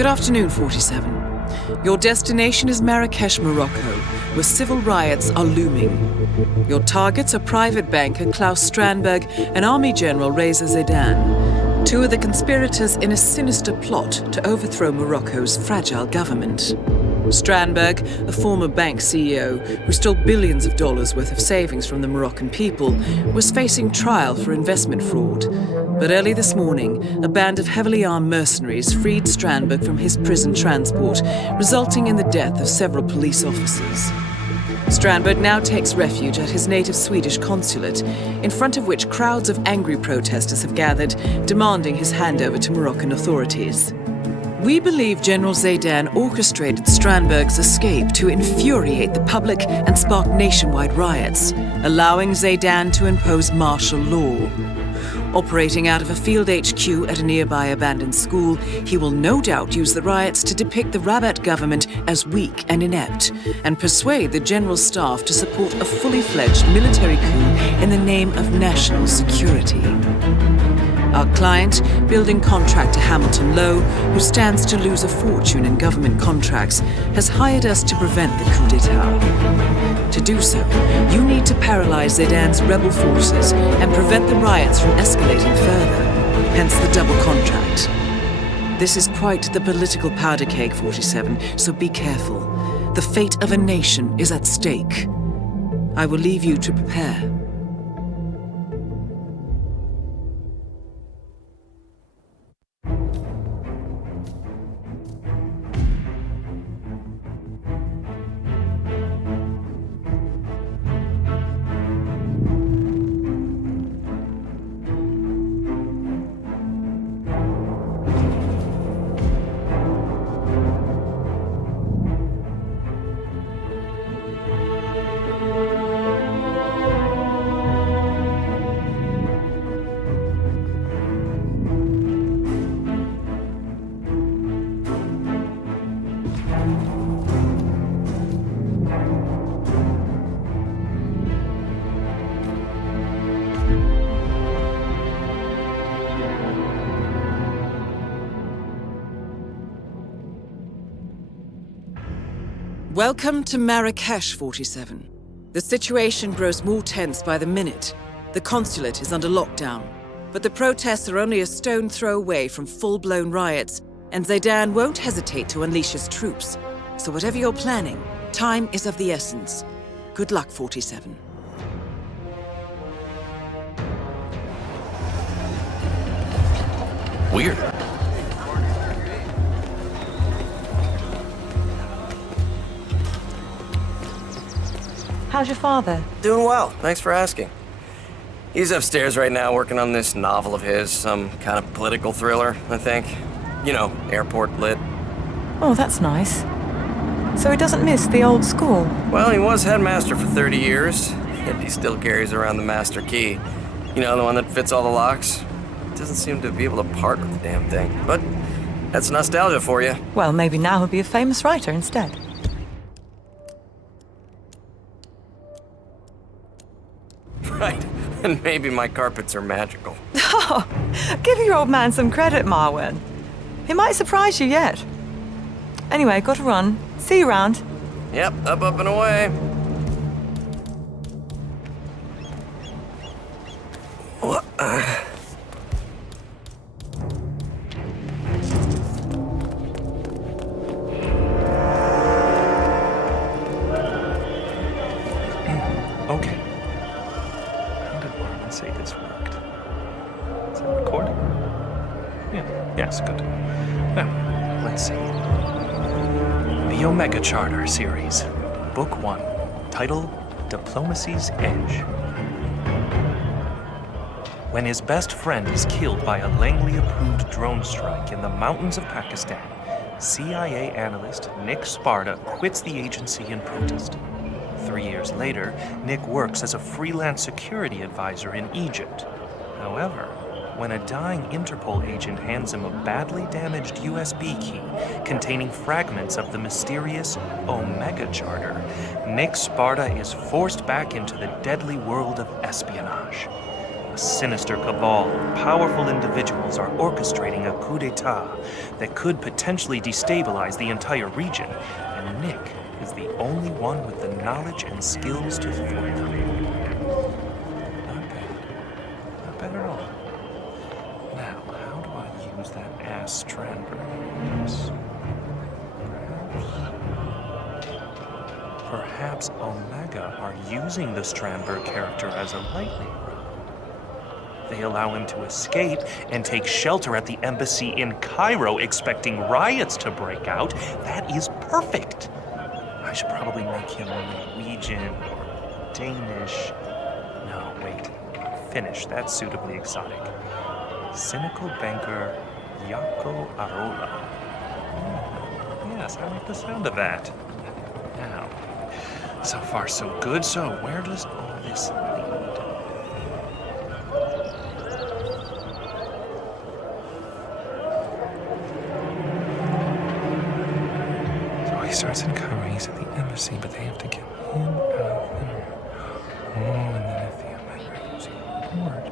Good afternoon, 47. Your destination is Marrakech, Morocco, where civil riots are looming. Your targets are private banker Klaus Strandberg and Army General Reza Zaidan, two of the conspirators in a sinister plot to overthrow Morocco's fragile government. Strandberg, a former bank CEO who stole billions of dollars worth of savings from the Moroccan people, was facing trial for investment fraud. But early this morning, a band of heavily armed mercenaries freed Strandberg from his prison transport, resulting in the death of several police officers. Strandberg now takes refuge at his native Swedish consulate, in front of which crowds of angry protesters have gathered, demanding his handover to Moroccan authorities. We believe General Zaidan orchestrated Strandberg's escape to infuriate the public and spark nationwide riots, allowing Zaidan to impose martial law. Operating out of a field HQ at a nearby abandoned school, he will no doubt use the riots to depict the Rabat government as weak and inept, and persuade the general staff to support a fully fledged military coup in the name of national security. Our client, building contractor Hamilton Lowe, who stands to lose a fortune in government contracts, has hired us to prevent the coup d'etat. To do so, you need to paralyze Zaidan's rebel forces and prevent the riots from escalating further, hence the double contract. This is quite the political powder keg, 47, so be careful. The fate of a nation is at stake. I will leave you to prepare. Welcome to Marrakech, 47. The situation grows more tense by the minute. The consulate is under lockdown, but the protests are only a stone's throw away from full-blown riots, and Zaidan won't hesitate to unleash his troops. So whatever you're planning, time is of the essence. Good luck, 47. Weird. How's your father? Doing well, thanks for asking. He's upstairs right now working on this novel of his, some kind of political thriller, I think. You know, airport lit. Oh, that's nice. So he doesn't miss the old school? Well, he was headmaster for 30 years, and he still carries around the master key. You know, the one that fits all the locks? Doesn't seem to be able to part with the damn thing, but that's nostalgia for you. Well, maybe now he'll be a famous writer instead. Right, and maybe my carpets are magical. Oh, give your old man some credit, Marwin. He might surprise you yet. Anyway, gotta run. See you around. Yep, up and away. What? Okay. How did Marvin say this worked? Is it recording? Yeah, yes, good. Well, let's see. The Omega Charter series, Book 1, title Diplomacy's Edge. When his best friend is killed by a Langley-approved drone strike in the mountains of Pakistan, CIA analyst Nick Sparta quits the agency in protest. 3 years later, Nick works as a freelance security advisor in Egypt. However, when a dying Interpol agent hands him a badly damaged USB key containing fragments of the mysterious Omega Charter, Nick Sparta is forced back into the deadly world of espionage. A sinister cabal of powerful individuals are orchestrating a coup d'etat that could potentially destabilize the entire region, and Nick is the only one with the knowledge and skills to thwart them. Not bad. Not bad at all. Now, how do I use that ass Strandberg? Perhaps Omega are using the Strandberg character as a lightning rod. They allow him to escape and take shelter at the embassy in Cairo, expecting riots to break out. That is perfect. I should probably make him Norwegian or Danish. No, wait. Finnish. That's suitably exotic. Cynical banker Jaakko Arola. Yes, I like the sound of that. Now, so far so good, so where does all this lead? So he starts in Cairo, he's at the embassy, but they have to get him out of there. Oh, and then if the Omega using the board.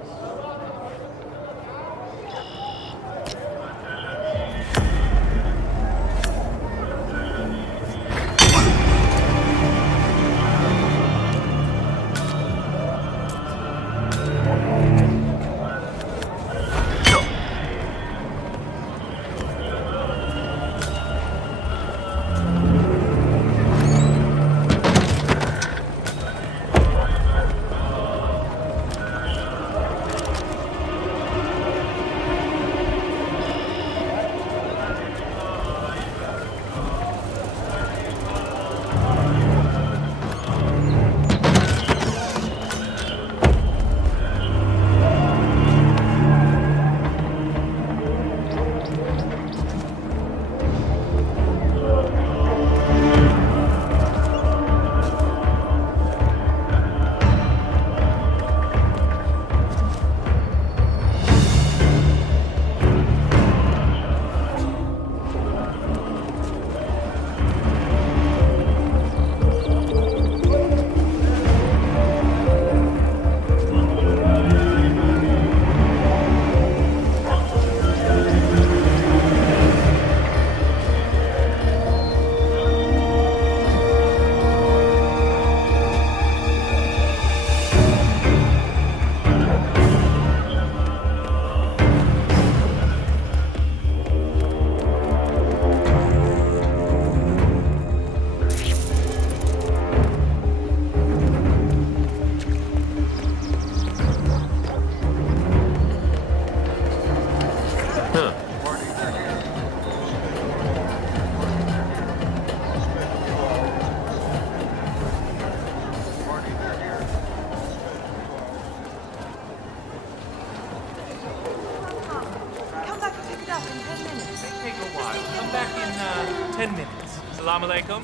Back in 10 minutes. Salam alaikum.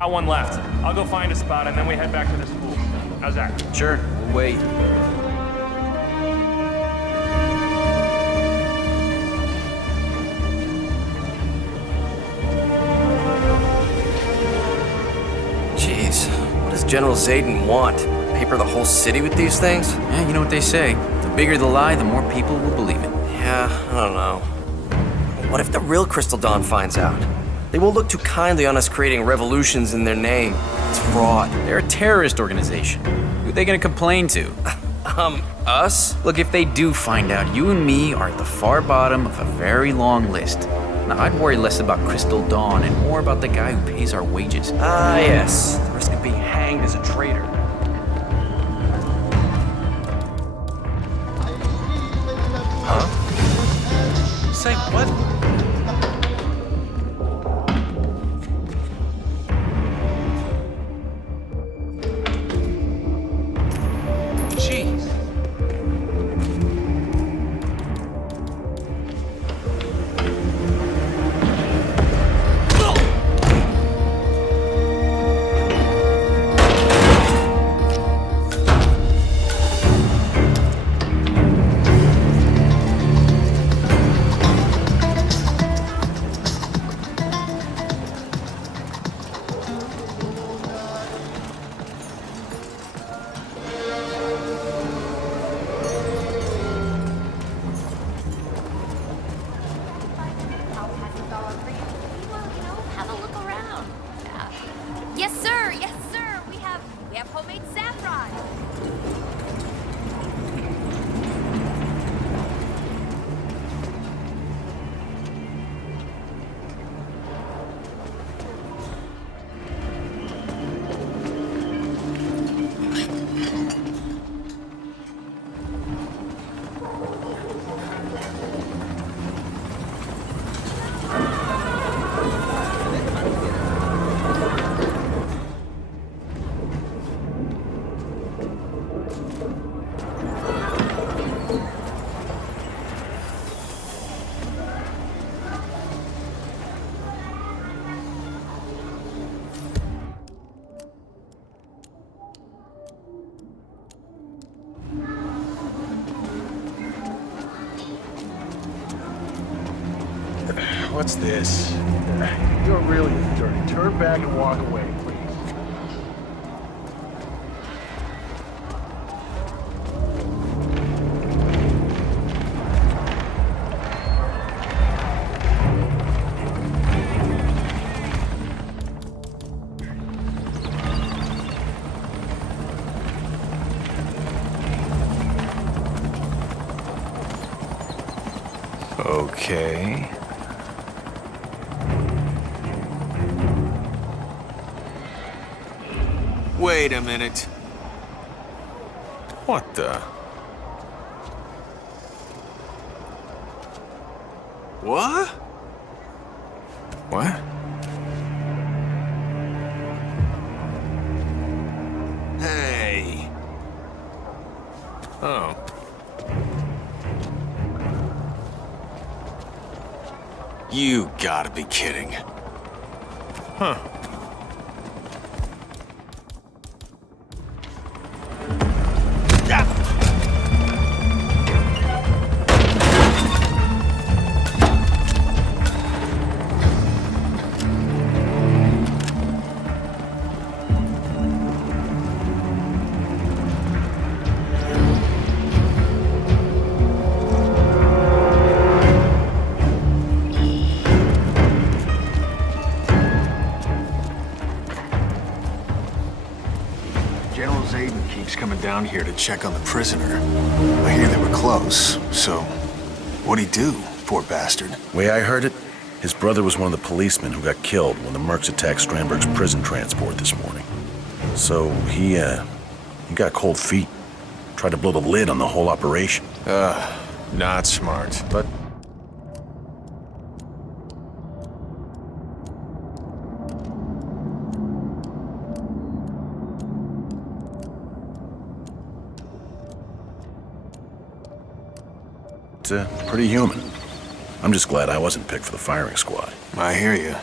Got one left. I'll go find a spot and then we head back to the school. How's that? Sure, we'll wait. Jeez, what does General Zayden want? Paper the whole city with these things? Yeah, you know what they say. The bigger the lie, the more people will believe it. Yeah, I don't know. What if the real Crystal Dawn finds out? They won't look too kindly on us creating revolutions in their name. It's fraud. They're a terrorist organization. Who are they gonna complain to? Us? Look, if they do find out, you and me are at the far bottom of a very long list. Now, I'd worry less about Crystal Dawn and more about the guy who pays our wages. Ah, yes. The risk of being hanged as a traitor. Say what? Jeez. What's this? You're really dirty. Turn back and walk away, please. Okay. Wait a minute. What the? What? What? Hey. Oh. You gotta be kidding. Huh. Coming down here to check on the prisoner. I hear they were close, so what'd he do, poor bastard? Way I heard it, his brother was one of the policemen who got killed when the mercs attacked Strandberg's prison transport this morning. So he got cold feet. Tried to blow the lid on the whole operation. Not smart, but pretty human. I'm just glad I wasn't picked for the firing squad. I hear you.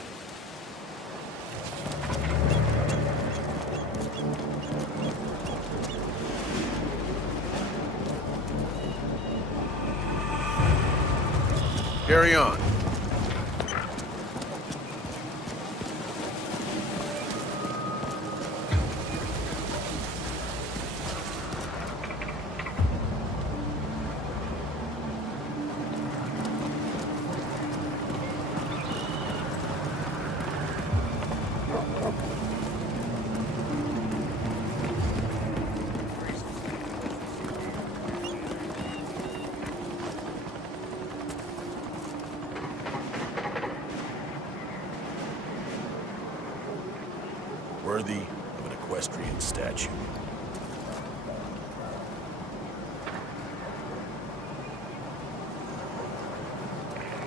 Carry on. Worthy of an equestrian statue.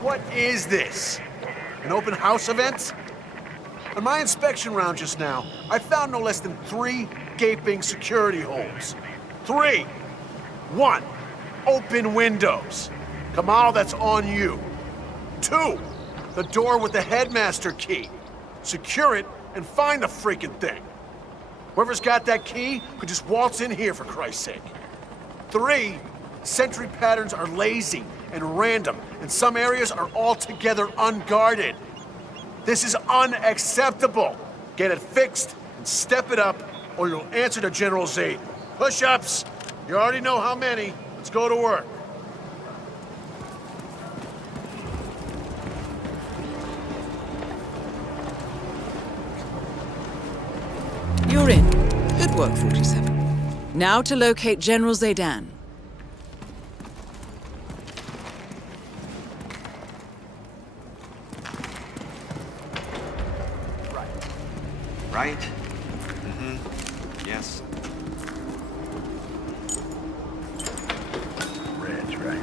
What is this? An open house event? On my inspection round just now, I found no less than 3 gaping security holes. 3! 1, open windows. Kamal, that's on you. 2, the door with the headmaster key. Secure it and find the freaking thing. Whoever's got that key could just waltz in here, for Christ's sake. 3, sentry patterns are lazy and random, and some areas are altogether unguarded. This is unacceptable. Get it fixed and step it up, or you'll answer to General Zaid. Push-ups. You already know how many. Let's go to work. You're in. Good work, 47. Now to locate General Zaidan. Right? Mm-hmm. Yes. Rich, right?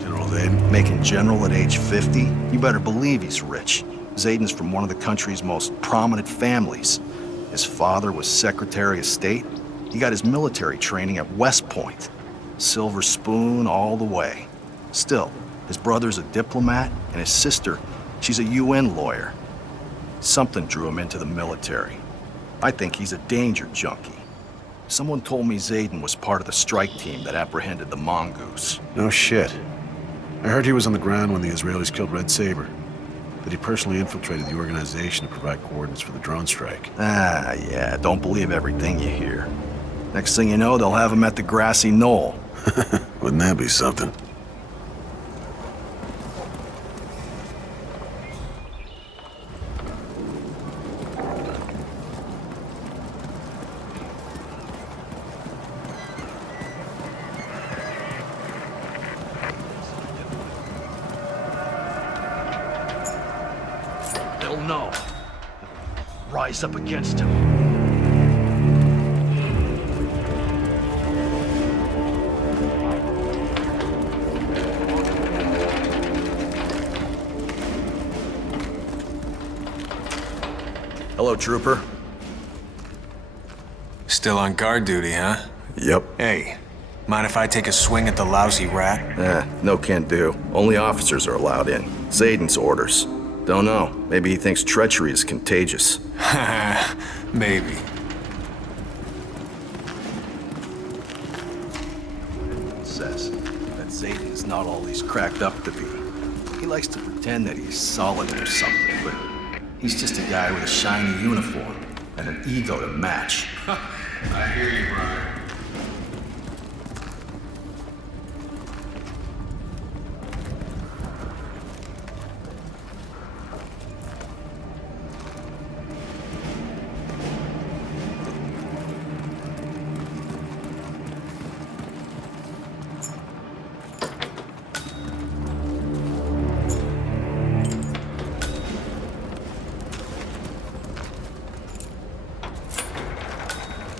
General Zayden? Making general at age 50? You better believe he's rich. Zayden's from one of the country's most prominent families. His father was Secretary of State. He got his military training at West Point. Silver spoon all the way. Still, his brother's a diplomat, and his sister, she's a UN lawyer. Something drew him into the military. I think he's a danger junkie. Someone told me Zayden was part of the strike team that apprehended the mongoose. No shit. I heard he was on the ground when the Israelis killed Red Saber. That he personally infiltrated the organization to provide coordinates for the drone strike. Ah, yeah, don't believe everything you hear. Next thing you know, they'll have him at the grassy knoll. Wouldn't that be something? They'll know. Rise up against him. Hello, trooper. Still on guard duty, huh? Yep. Hey, mind if I take a swing at the lousy rat? No can do. Only officers are allowed in. Zayden's orders. Don't know. Maybe he thinks treachery is contagious. Maybe. Says that Zayden is not all he's cracked up to be. He likes to pretend that he's solid or something, but he's just a guy with a shiny uniform and an ego to match. I hear you, brother.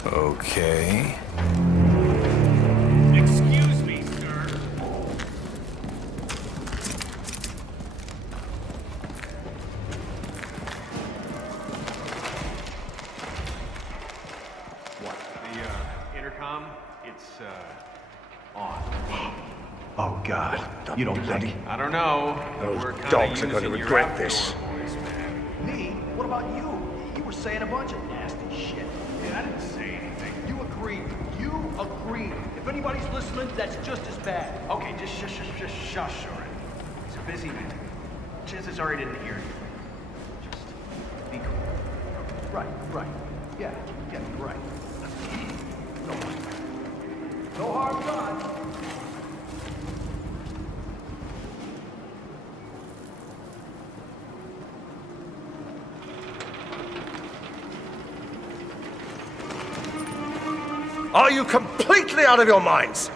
Okay. Excuse me, sir. What? The intercom, it's on. Oh, God. You don't think? I don't know. Those We're kinda dogs are gonna using your regret outdoor this. voice, man. Me? What about you? You were saying a bunch of nasty shit. Yeah, I didn't say anything. You agreed. You agreed. If anybody's listening, that's just as bad. Okay, just shush, all right. He's a busy man. Chances are he didn't hear you. Just be cool. Right. Yeah, you're right. No harm done. Are you completely out of your minds?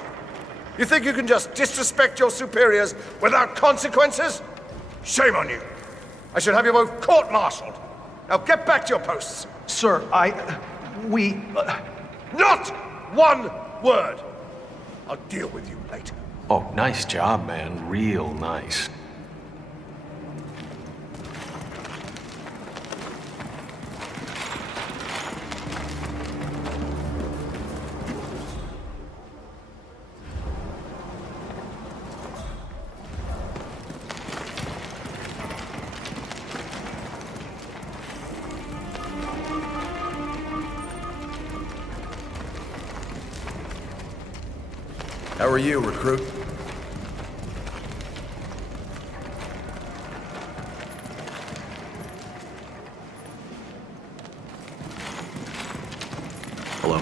You think you can just disrespect your superiors without consequences? Shame on you. I should have you both court-martialed. Now get back to your posts. Sir, we... Not one word. I'll deal with you later. Oh, nice job, man. Real nice. How are you, recruit? Hello.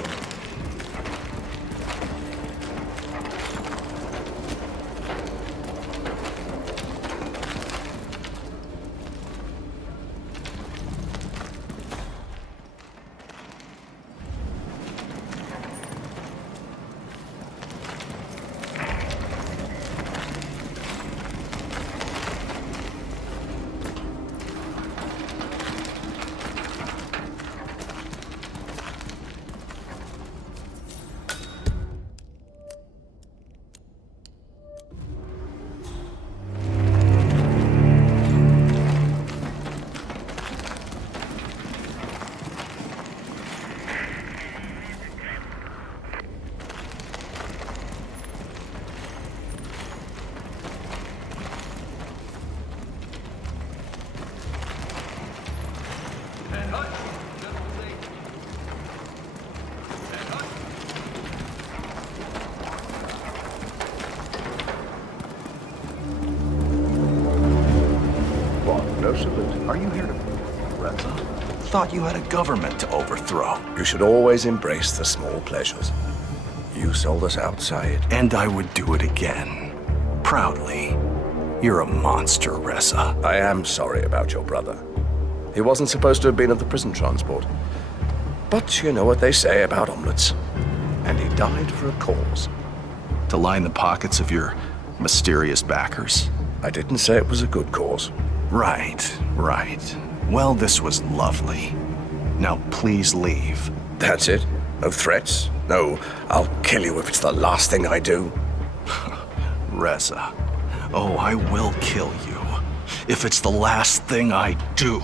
Are you here to... Reza? Thought you had a government to overthrow. You should always embrace the small pleasures. You sold us out, Syed. And I would do it again. Proudly. You're a monster, Reza. I am sorry about your brother. He wasn't supposed to have been at the prison transport. But you know what they say about omelets. And he died for a cause. To line the pockets of your mysterious backers? I didn't say it was a good cause. Right, right. Well, this was lovely. Now, please leave. That's it? No threats? No, I'll kill you if it's the last thing I do? Reza. Oh, I will kill you. If it's the last thing I do.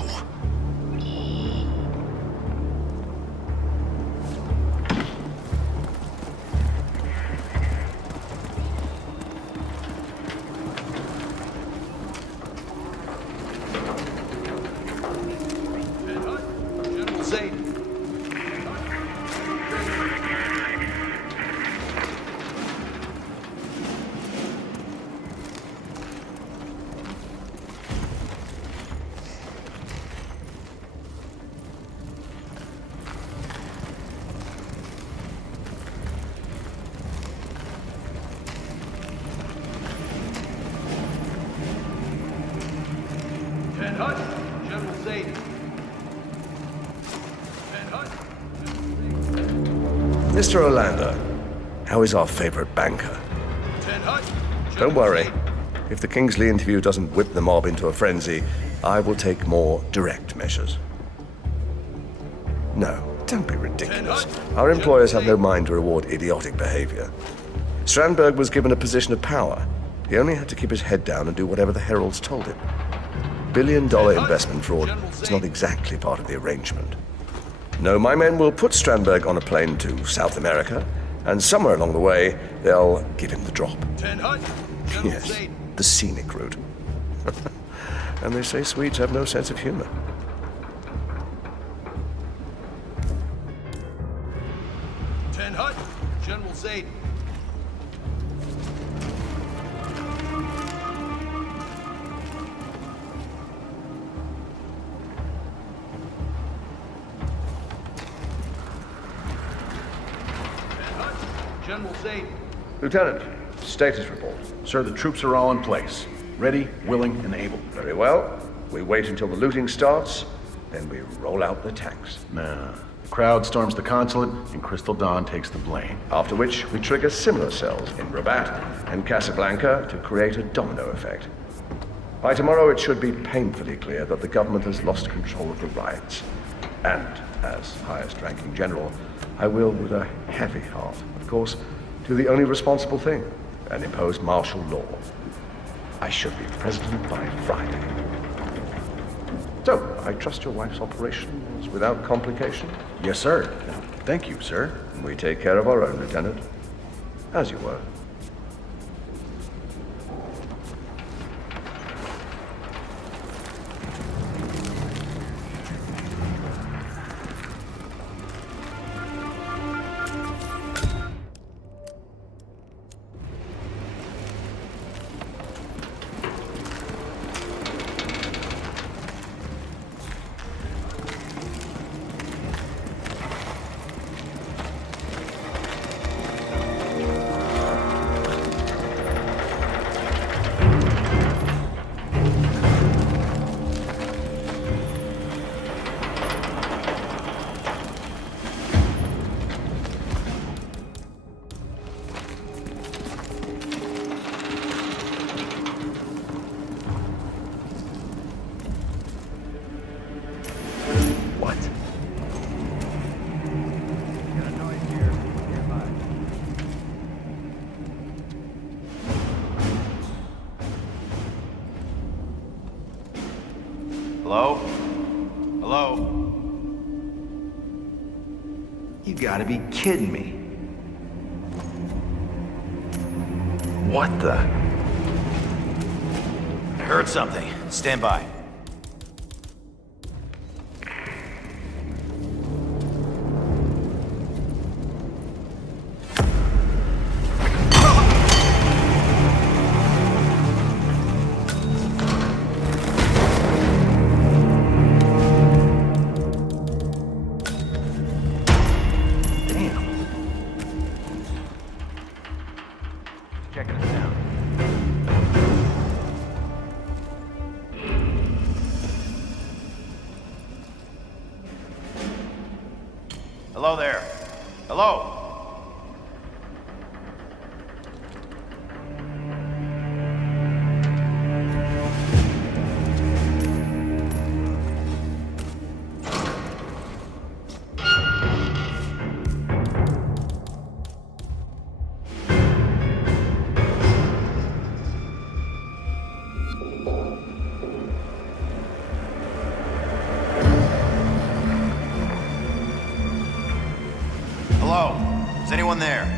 Mr. Orlando, how is our favorite banker? Don't worry. If the Kingsley interview doesn't whip the mob into a frenzy, I will take more direct measures. No, don't be ridiculous. Our employers have no mind to reward idiotic behavior. Strandberg was given a position of power. He only had to keep his head down and do whatever the heralds told him. Billion-dollar investment fraud is not exactly part of the arrangement. No, my men will put Strandberg on a plane to South America, and somewhere along the way, they'll give him the drop. Yes, the scenic route. And they say Swedes have no sense of humor. General Zaid. General Zaid. Lieutenant, status report. Sir, the troops are all in place. Ready, willing, and able. Very well. We wait until the looting starts, then we roll out the tanks. Nah. The crowd storms the consulate, and Crystal Dawn takes the blame. After which, we trigger similar cells in Rabat and Casablanca to create a domino effect. By tomorrow, it should be painfully clear that the government has lost control of the riots. And, as highest-ranking general, I will, with a heavy heart, of course, do the only responsible thing, and impose martial law. I should be president by Friday. So, I trust your wife's operation was without complication? Yes, sir. Thank you, sir. We take care of our own, Lieutenant. As you were. Hello? Hello? You gotta be kidding me. What the? I heard something. Stand by. Hello there. Hello? Hello? Is anyone there?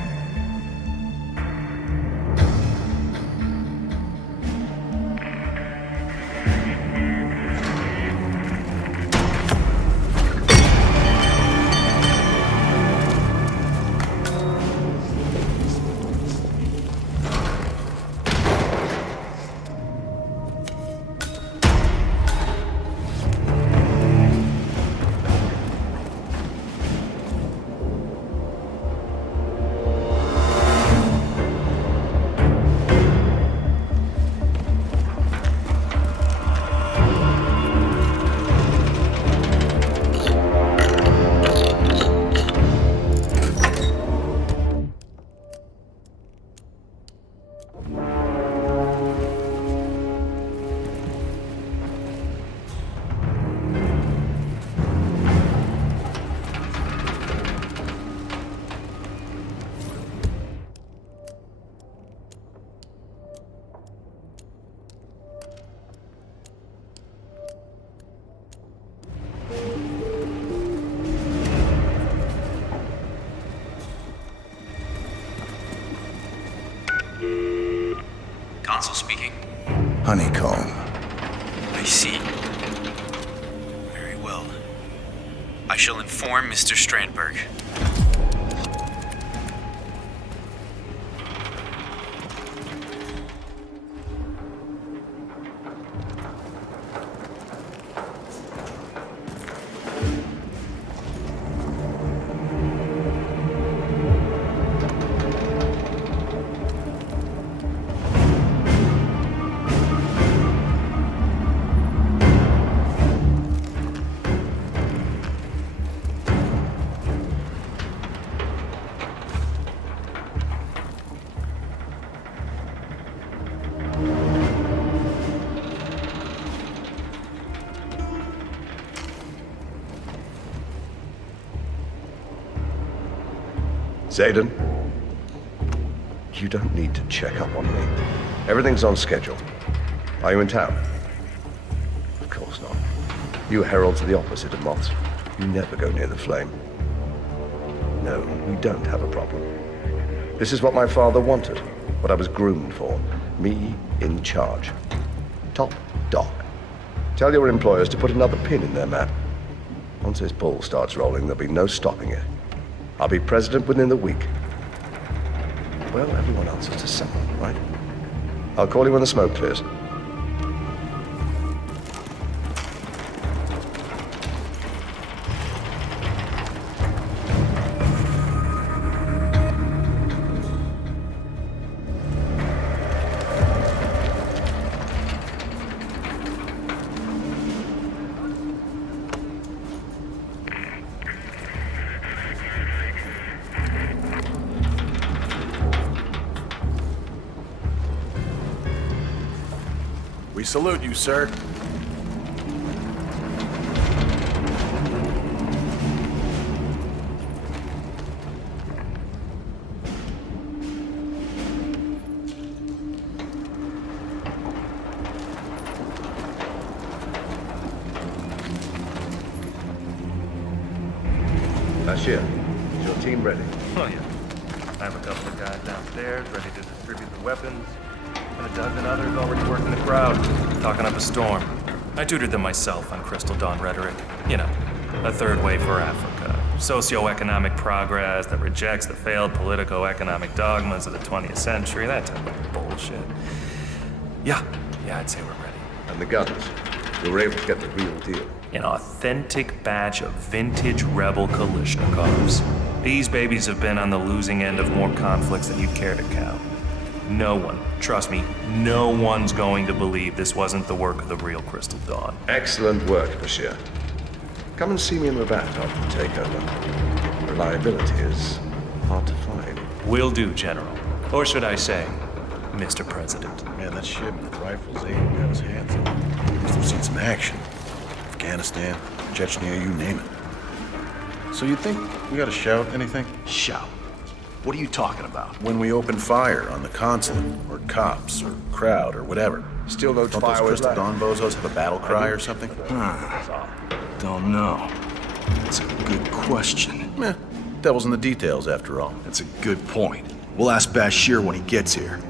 Consul speaking. Honeycomb. I see. Very well. I shall inform Mr. Strandberg. Zayden, you don't need to check up on me. Everything's on schedule. Are you in town? Of course not. You heralds are the opposite of moths. You never go near the flame. No, we don't have a problem. This is what my father wanted, what I was groomed for. Me in charge. Top dog. Tell your employers to put another pin in their map. Once this ball starts rolling, there'll be no stopping it. I'll be president within the week. Well, everyone else is to someone, right? I'll call you when the smoke clears. We salute you, sir. Bashir, is your team ready? Oh, yeah. I have a couple of guys downstairs ready to distribute the weapons, and a dozen others already working the crowd, talking up a storm. I tutored them myself on Crystal Dawn rhetoric. You know, a third way for Africa. Socioeconomic progress that rejects the failed politico-economic dogmas of the 20th century, that type of bullshit. Yeah, I'd say we're ready. And the guns? We were able to get the real deal. An authentic batch of vintage rebel Kalashnikovs. These babies have been on the losing end of more conflicts than you'd care to count. No one, trust me, no one's going to believe this wasn't the work of the real Crystal Dawn. Excellent work, Bashir. Come and see me in Rabat after the takeover. Reliability is hard to find. Will do, General. Or should I say, Mr. President. Man, that shipment of rifles Aiden got his hands on. Must have seen some action. Afghanistan, Chechnya, you name it. So you think we gotta shout anything? Shout. What are you talking about? When we open fire on the consulate, or cops, or crowd, or whatever. Still no Don't fire those with Crystal light. Dawn bozos have a battle cry or something? Don't know. It's a good question. Devil's in the details, after all. That's a good point. We'll ask Bashir when he gets here.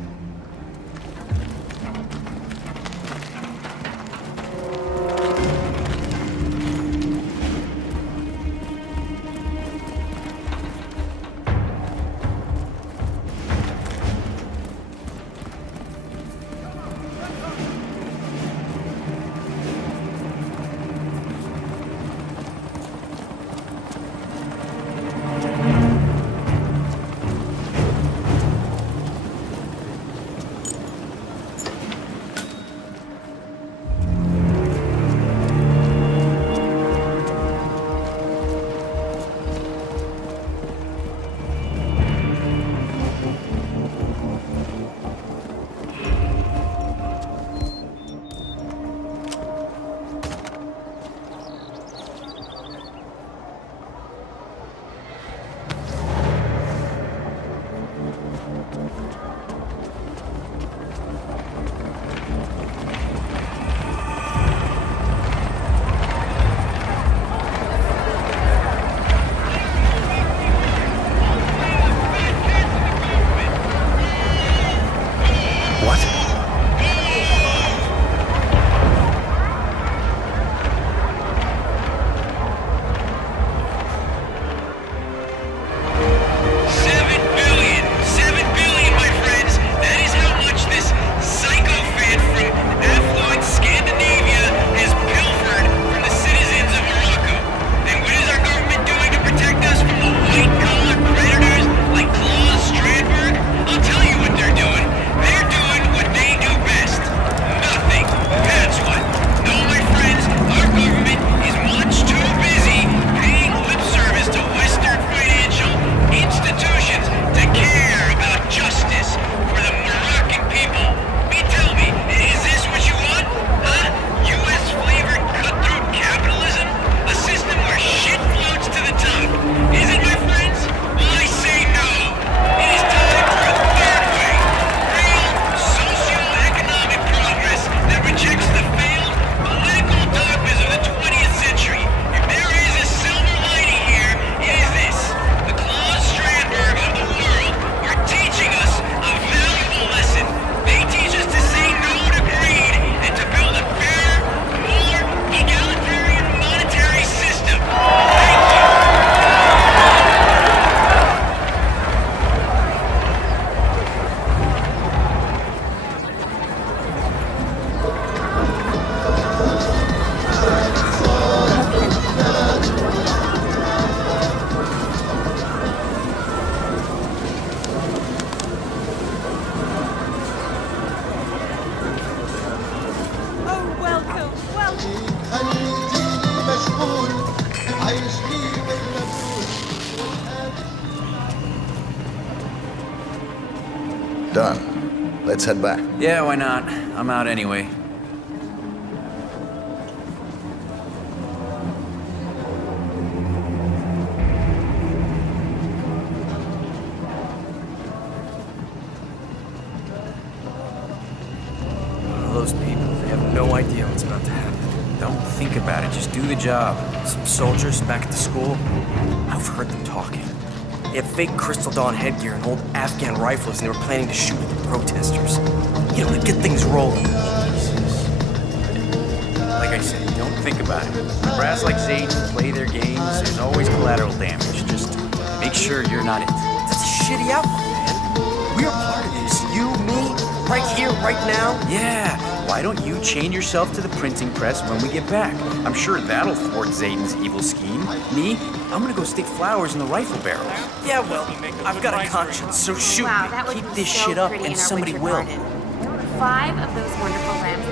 Done. Let's head back. Yeah, why not? I'm out anyway. Those people, they have no idea what's about to happen. Don't think about it, just do the job. Some soldiers back at the school. I've heard them talking. They had fake Crystal Dawn headgear and old Afghan rifles, and they were planning to shoot at the protesters. You know, to get things rolling. Like I said, don't think about it. When brass like Zayden play their games, there's always collateral damage. Just make sure you're not it. That's a shitty outlook, man. We're part of this. You, me, right here, right now. Yeah, why don't you chain yourself to the printing press when we get back? I'm sure that'll thwart Zayden's evil scheme. Me, I'm gonna go stick flowers in the rifle barrels. Yeah, well, I've got a conscience, so shoot Wow, me. that would Keep be this so shit up pretty and in our somebody winter will. garden. 5 of those wonderful lamps.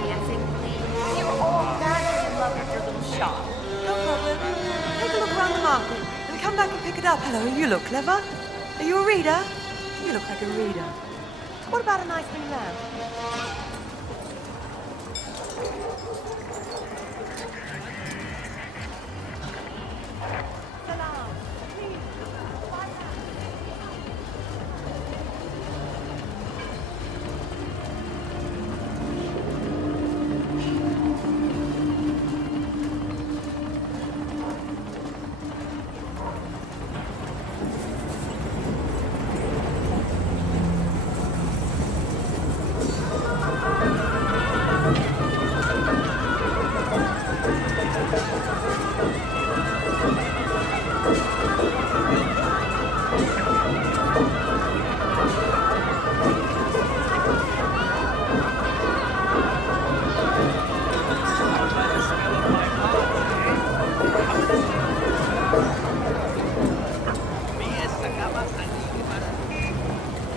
Dancing, please. You're all madly in love with your little shop. No problem. Take a look around the market and come back and pick it up. Hello, you look clever. Are you a reader? You look like a reader. What about a nice new lamp?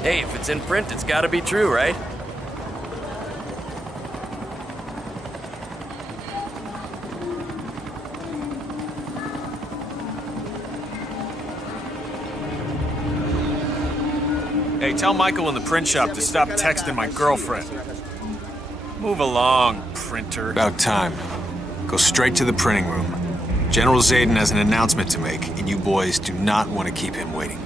Hey, if it's in print, it's gotta be true, right? Hey, tell Michael in the print shop to stop texting my girlfriend. Move along, printer. About time. Go straight to the printing room. General Zayden has an announcement to make, and you boys do not want to keep him waiting.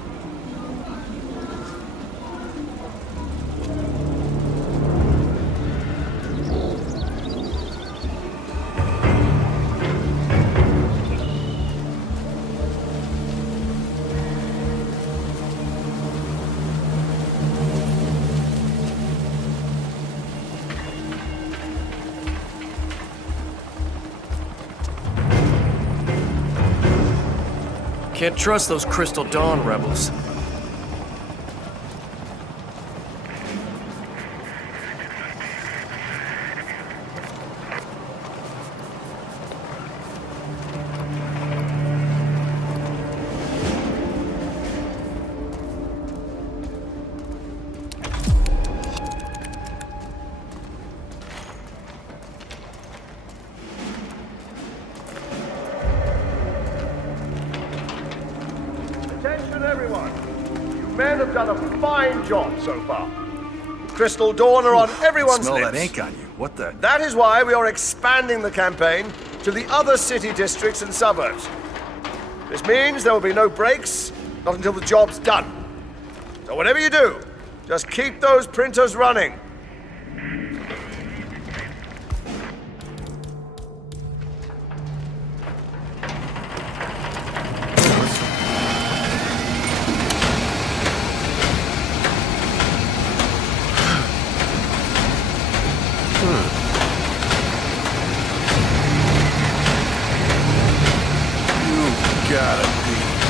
Can't trust those Crystal Dawn rebels. Attention, everyone. You men have done a fine job so far. Crystal Dawn are on everyone's Smell lips. that ink on you. What the? That is why we are expanding the campaign to the other city districts and suburbs. This means there will be no breaks, not until the job's done. So whatever you do, just keep those printers running. Gotta be.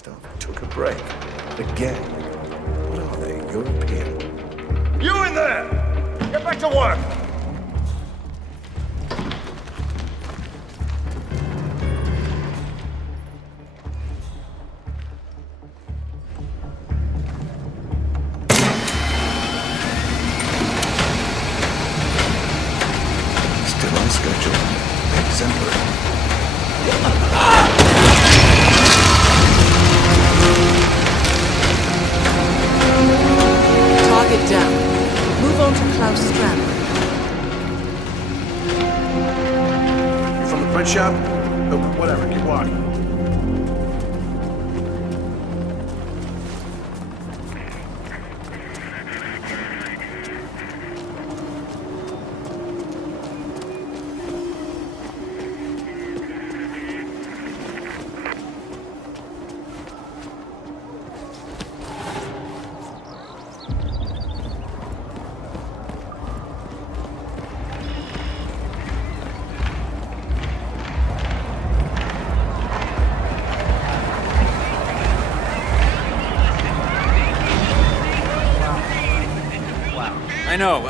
stuff. Took a break. Again. What are they? European? You in there! Get back to work! Still on schedule. Exemplary. Target down. Move on to Klaus Strand. You from the print shop? Whatever, keep walking.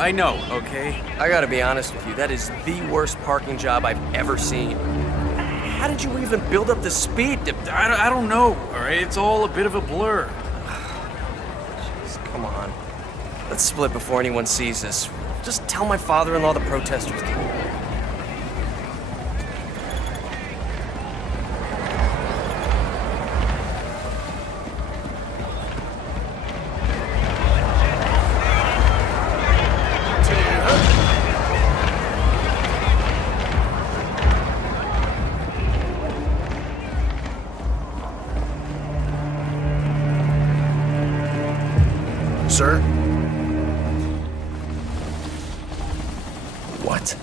I know, okay? I gotta be honest with you, that is the worst parking job I've ever seen. How did you even build up the speed? I don't know, alright? It's all a bit of a blur. Jeez, come on. Let's split before anyone sees this. Just tell my father-in-law the protesters did. Sir? What?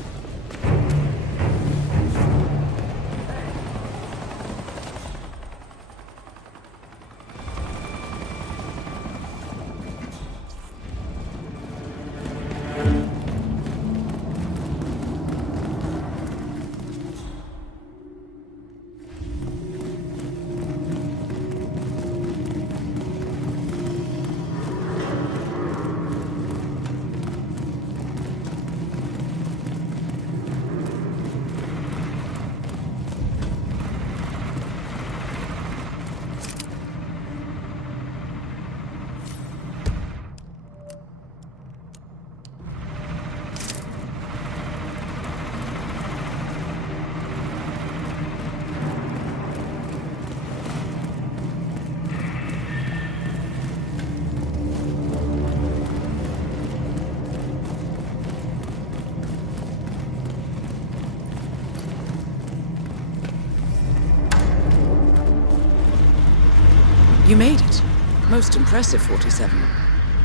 You made it. Most impressive, 47.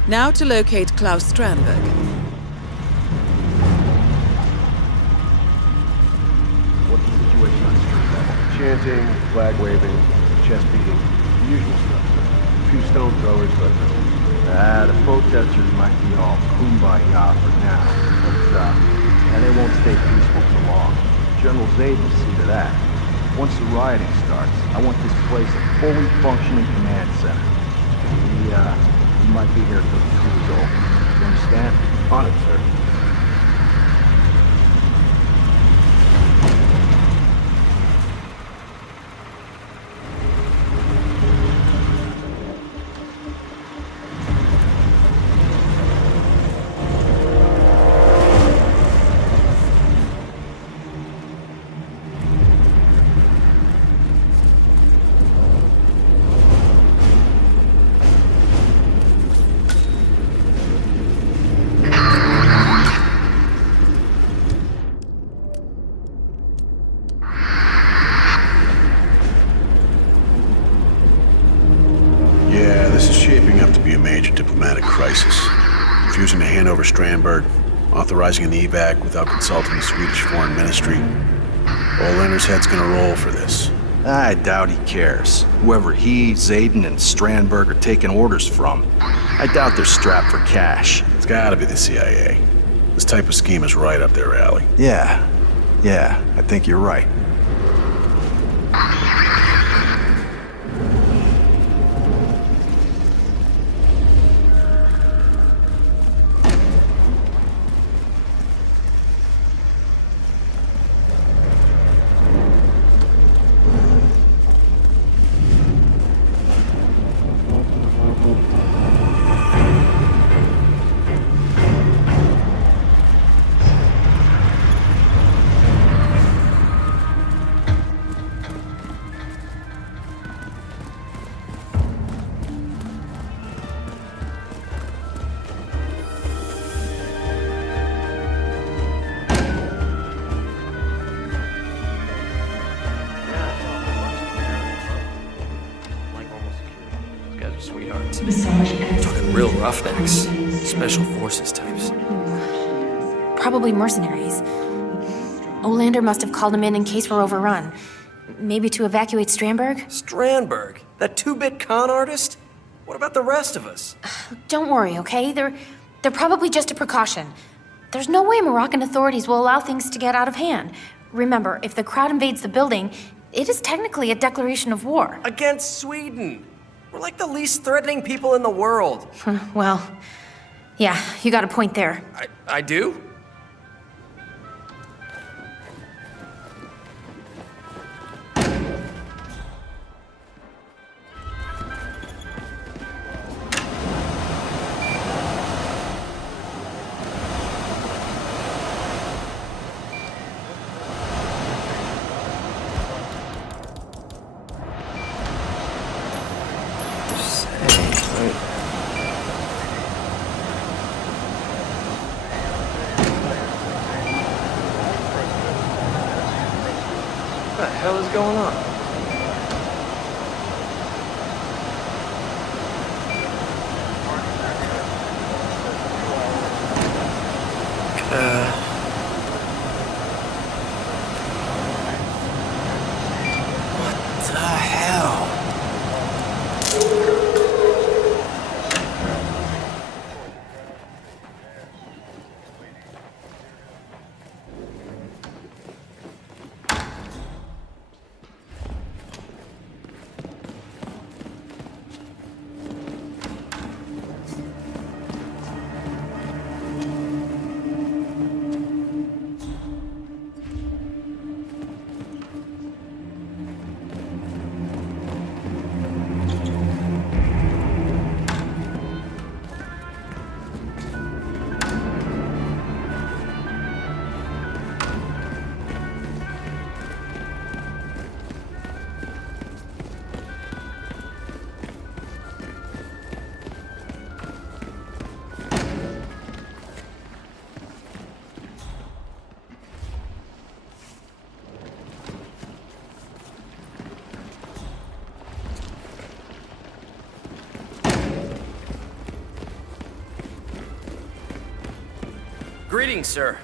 Now to locate Klaus Strandberg. What's the situation on street level? Chanting, flag waving, chest beating, the usual stuff. A few stone throwers, but the protesters might be all kumbaya for now. But, and they won't stay peaceful for long. General Zayden will see to that. Once the rioting starts, I want this place a fully functioning command center. He might be here till the crew is over. You understand? On it, sir. Diplomatic crisis. Refusing to hand over Strandberg, authorizing an evac without consulting the Swedish Foreign Ministry. Olander's head's gonna roll for this. I doubt he cares. Whoever he, Zayden, and Strandberg are taking orders from, I doubt they're strapped for cash. It's gotta be the CIA. This type of scheme is right up their alley. Yeah, I think you're right. Talking real roughnecks. Special forces types. Probably mercenaries. Olander must have called them in case we're overrun. Maybe to evacuate Strandberg? Strandberg? That two-bit con artist? What about the rest of us? Don't worry, okay? They're probably just a precaution. There's no way Moroccan authorities will allow things to get out of hand. Remember, if the crowd invades the building, it is technically a declaration of war. Against Sweden! We're like the least threatening people in the world. Well, yeah, you got a point there. I do? What the hell is going on? What the hell? Greetings, sir.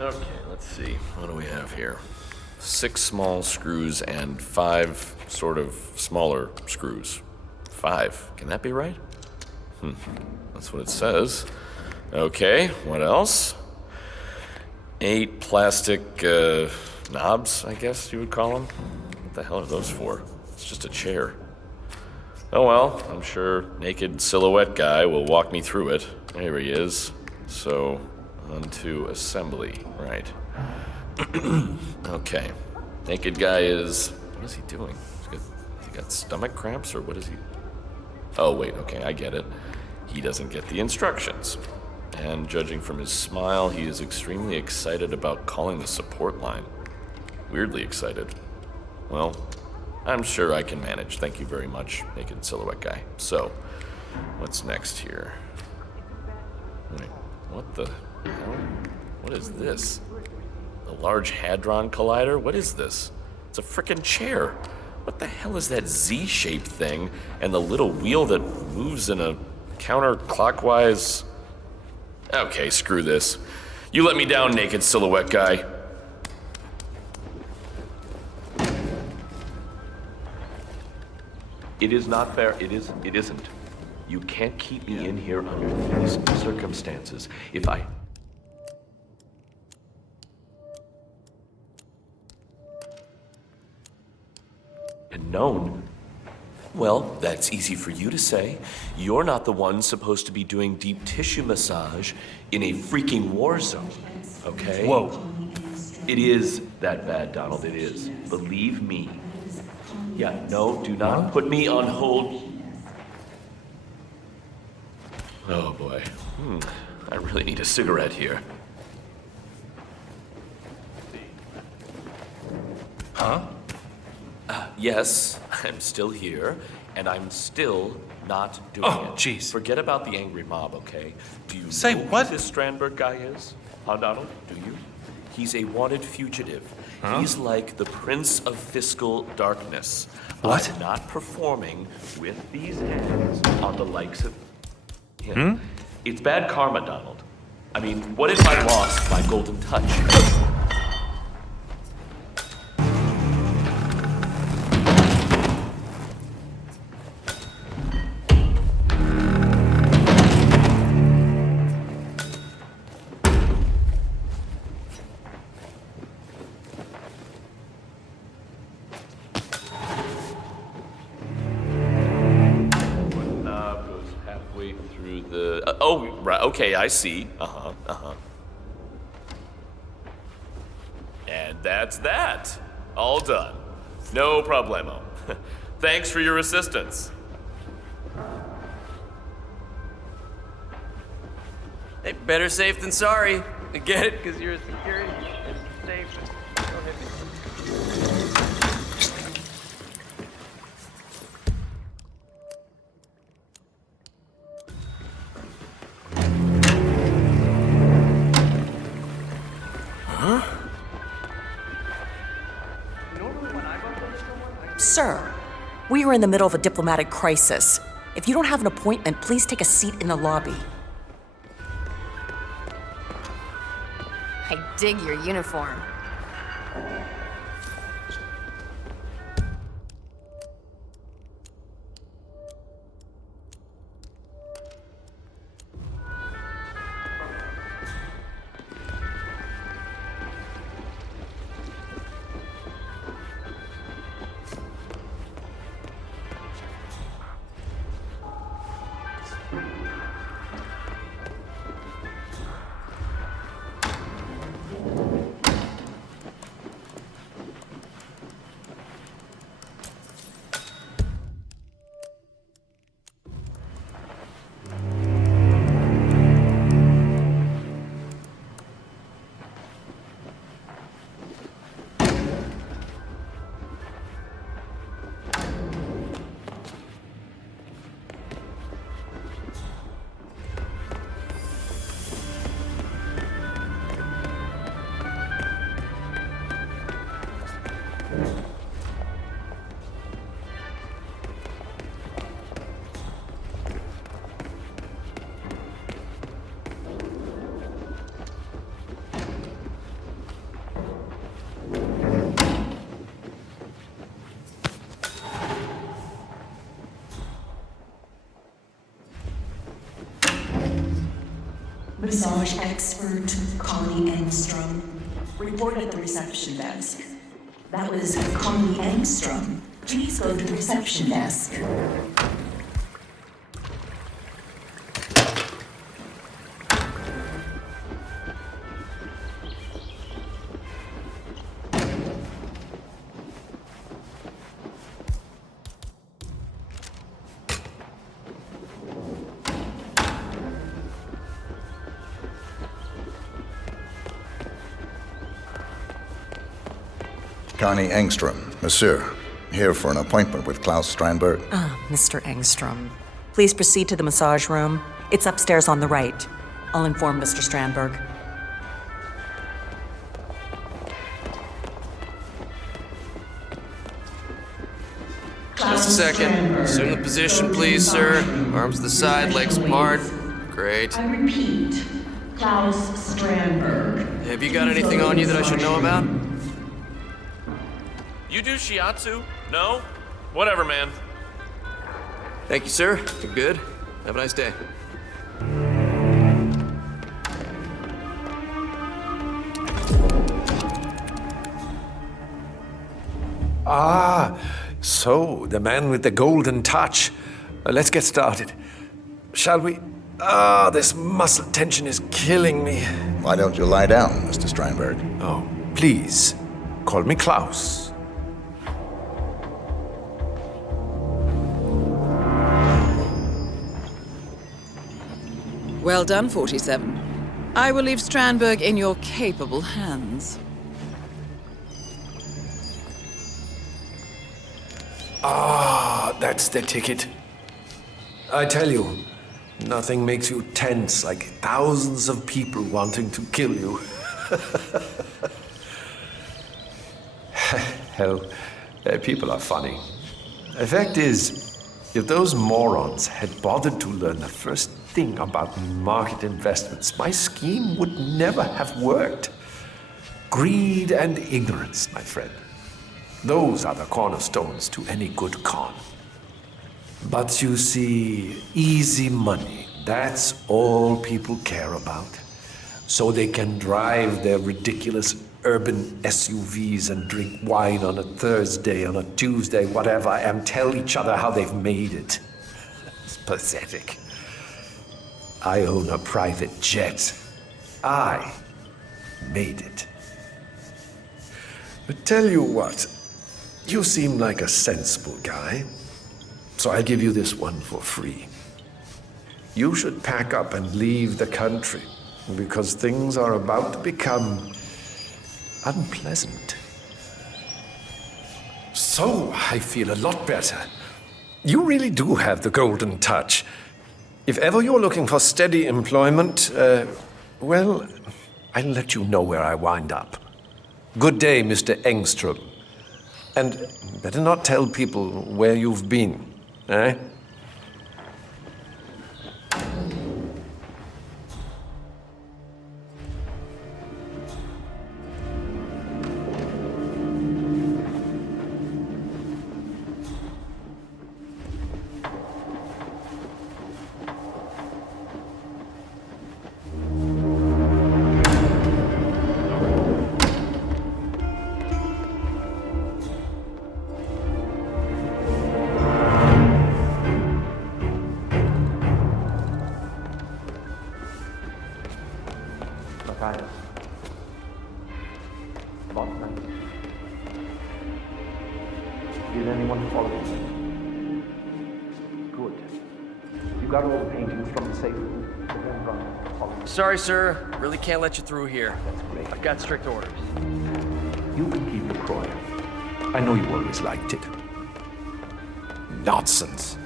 Okay, let's see. What do we have here? 6 small screws and 5 sort of smaller screws. 5. Can that be right? That's what it says. Okay, what else? 8 plastic knobs, I guess you would call them. What the hell are those for? It's just a chair. Oh well, I'm sure naked silhouette guy will walk me through it. There he is. So, on to assembly, right. Okay. Naked guy is... What is he doing? Has he got stomach cramps, or what is he... Oh, wait, okay, I get it. He doesn't get the instructions. And judging from his smile, he is extremely excited about calling the support line. Weirdly excited. Well, I'm sure I can manage. Thank you very much, naked silhouette guy. So, what's next here? Wait, what the hell? What is this? The Large Hadron Collider? What is this? It's a frickin' chair. What the hell is that Z-shaped thing and the little wheel that moves in a counterclockwise... Okay, screw this. You let me down, naked silhouette guy. It is not fair. It isn't. You can't keep me in here under these circumstances. If I... had known... Well, that's easy for you to say. You're not the one supposed to be doing deep tissue massage in a freaking war zone, okay? Whoa. It is that bad, Donald, it is. Believe me. Yeah, no, do not put me on hold. Oh boy. I really need a cigarette here. Huh? Yes, I'm still here, and I'm still not doing it. Oh, jeez. Forget about the angry mob, okay? Do you Say know what? who this Strandberg guy is? Huh, Donald? Do you? He's a wanted fugitive. Huh? He's like the Prince of Fiscal Darkness. What? I'm not performing with these hands on the likes of him. It's bad karma, Donald. I mean, what if I lost my golden touch? Okay, I see. And that's that. All done. No problemo. Thanks for your assistance. Hey, better safe than sorry. I get it, because you're a security. It's safe. Don't hit me. Sir, we are in the middle of a diplomatic crisis. If you don't have an appointment, please take a seat in the lobby. I dig your uniform. Massage expert Connie Engstrom. Report at the reception desk. That was Connie Engstrom. Please go to the reception desk. Connie Engstrom, monsieur. Here for an appointment with Klaus Strandberg. Mr. Engstrom. Please proceed to the massage room. It's upstairs on the right. I'll inform Mr. Strandberg. Just a second. Assume the position, please, sir. Arms to the side, legs apart. Great. I repeat, Klaus Strandberg. Have you got anything on you that I should know about? You do shiatsu? No? Whatever, man. Thank you, sir. You're good. Have a nice day. So, the man with the golden touch. Let's get started. Shall we? This muscle tension is killing me. Why don't you lie down, Mr. Strandberg? Oh, please. Call me Klaus. Well done, 47. I will leave Strandberg in your capable hands. That's the ticket. I tell you, nothing makes you tense like thousands of people wanting to kill you. Hell, people are funny. The fact is, if those morons had bothered to learn the first thing about market investments, my scheme would never have worked. Greed and ignorance, my friend. Those are the cornerstones to any good con. But you see, easy money, that's all people care about. So they can drive their ridiculous urban SUVs and drink wine on a Thursday, on a Tuesday, whatever, and tell each other how they've made it. It's pathetic. I own a private jet. I made it. But tell you what, you seem like a sensible guy. So I'll give you this one for free. You should pack up and leave the country, because things are about to become unpleasant. So I feel a lot better. You really do have the golden touch. If ever you're looking for steady employment, well, I'll let you know where I wind up. Good day, Mr. Engström. And better not tell people where you've been. Eh? Did anyone follow you? Good. You got all the paintings from the safe room? Sorry, sir. Really can't let you through here. That's great. I've got strict orders. You can keep your Croy. I know you always liked it. Nonsense.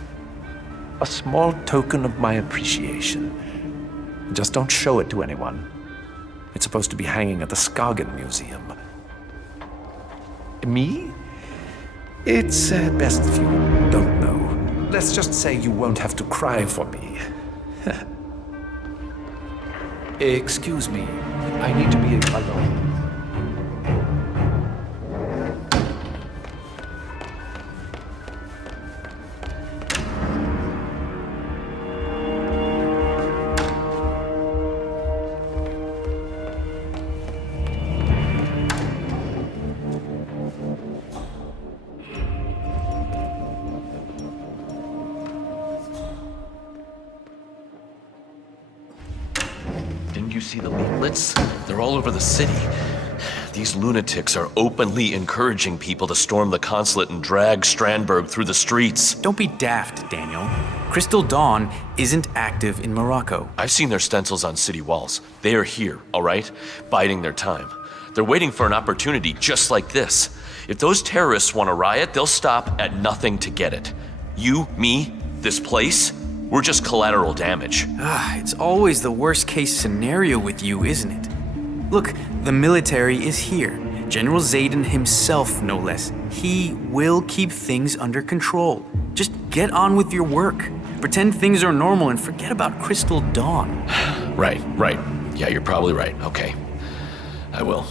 A small token of my appreciation. Just don't show it to anyone. It's supposed to be hanging at the Skagen Museum. Me? It's best if you don't know. Let's just say you won't have to cry for me. Excuse me. I need to be alone. Didn't you see the leaflets? They're all over the city. These lunatics are openly encouraging people to storm the consulate and drag Strandberg through the streets. Don't be daft, Daniel. Crystal Dawn isn't active in Morocco. I've seen their stencils on city walls. They are here, all right? Biding their time. They're waiting for an opportunity just like this. If those terrorists want to riot, they'll stop at nothing to get it. You, me, this place, we're just collateral damage. It's always the worst case scenario with you, isn't it? Look, the military is here. General Zayden himself, no less. He will keep things under control. Just get on with your work. Pretend things are normal and forget about Crystal Dawn. Right. Yeah, you're probably right. Okay. I will.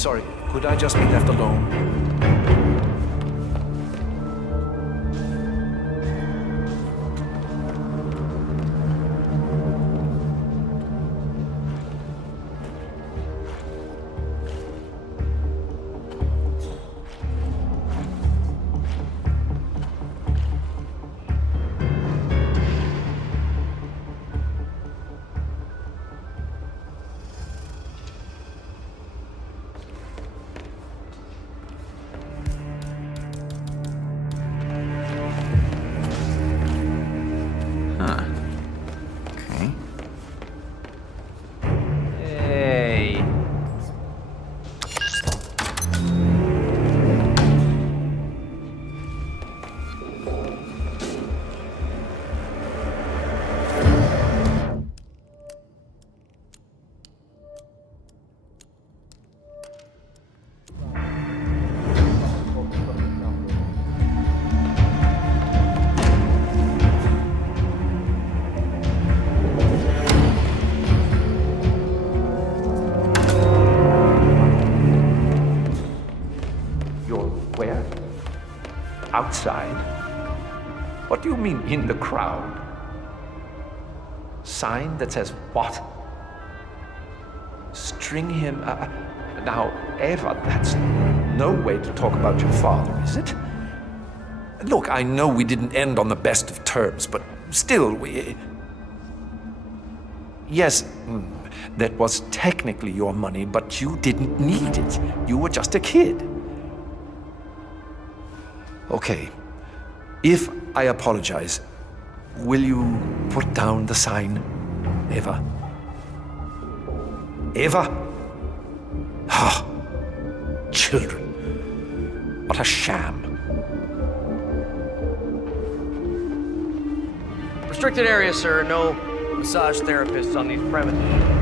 Sorry, could I just be left alone? Outside? What do you mean, in the crowd? Sign that says what? String him... now, Eva, that's no way to talk about your father, is it? Look, I know we didn't end on the best of terms, but still, we... Yes, that was technically your money, but you didn't need it. You were just a kid. Okay, if I apologize, will you put down the sign, Eva? Eva? Ah, children. What a sham. Restricted area, sir. No massage therapists on these premises.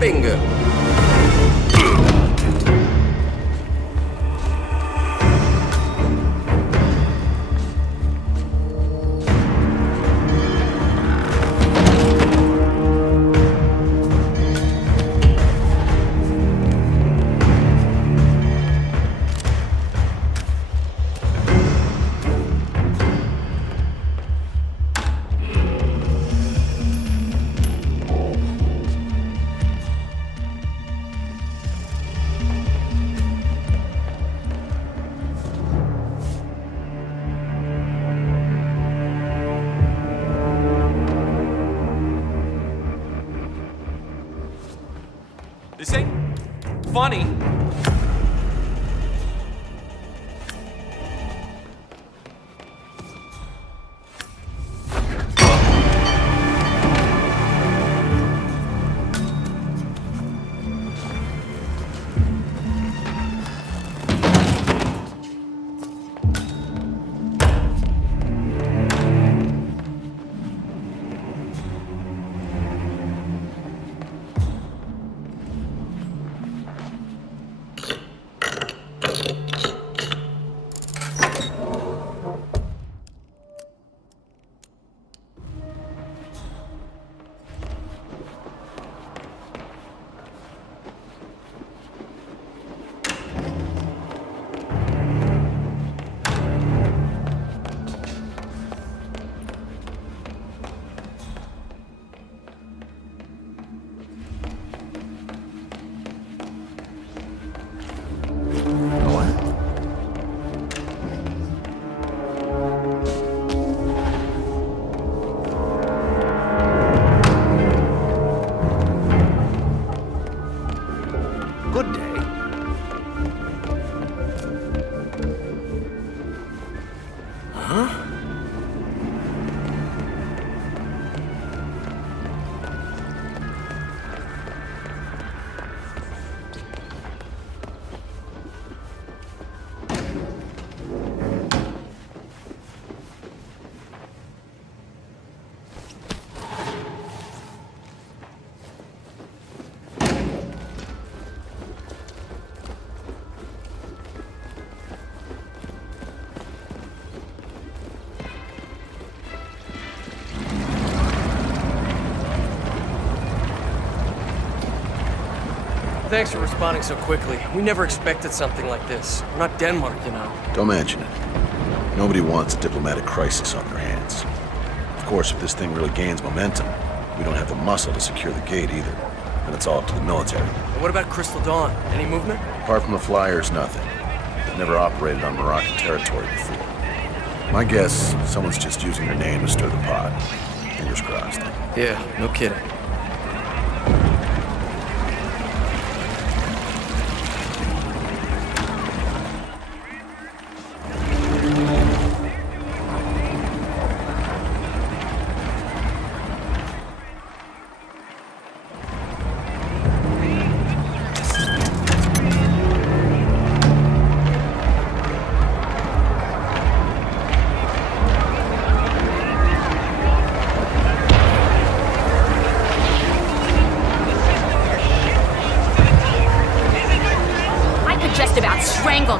Bingo. This ain't funny. Thanks for responding so quickly. We never expected something like this. We're not Denmark, you know. Don't mention it. Nobody wants a diplomatic crisis on their hands. Of course, if this thing really gains momentum, we don't have the muscle to secure the gate either. And it's all up to the military. And what about Crystal Dawn? Any movement? Apart from the flyers, nothing. They've never operated on Moroccan territory before. My guess, someone's just using their name to stir the pot. Fingers crossed. Yeah, no kidding.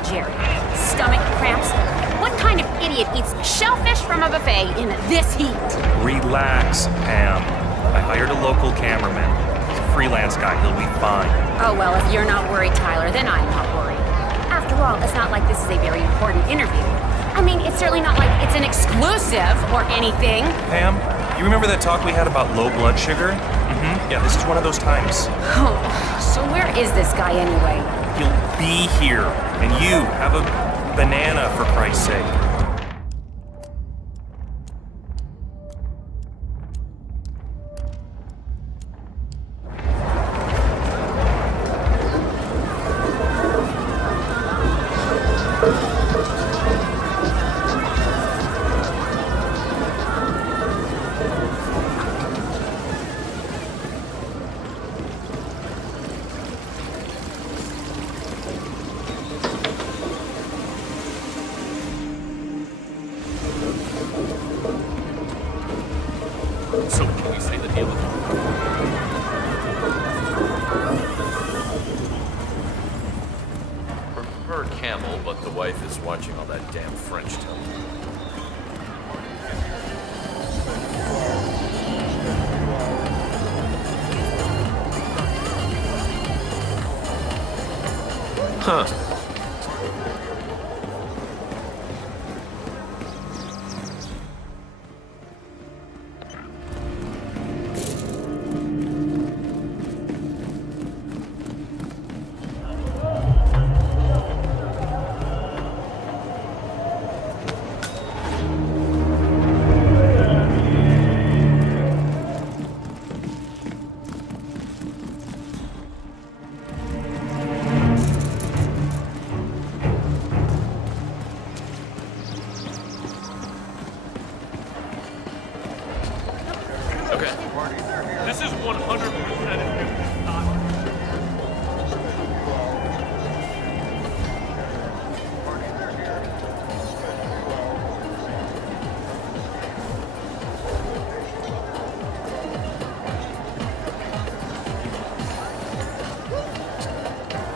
Jerry. Stomach cramps? What kind of idiot eats shellfish from a buffet in this heat? Relax, Pam. I hired a local cameraman. He's a freelance guy. He'll be fine. Oh, well, if you're not worried, Tyler, then I'm not worried. After all, it's not like this is a very important interview. I mean, it's certainly not like it's an exclusive or anything. Pam, you remember that talk we had about low blood sugar? Mm-hmm. Yeah, this is one of those times. Oh, so where is this guy anyway? He'll be here. And you, have a banana, for Christ's sake. So, can we say the deal? Prefer camel, but the wife is watching all that damn French television. Huh.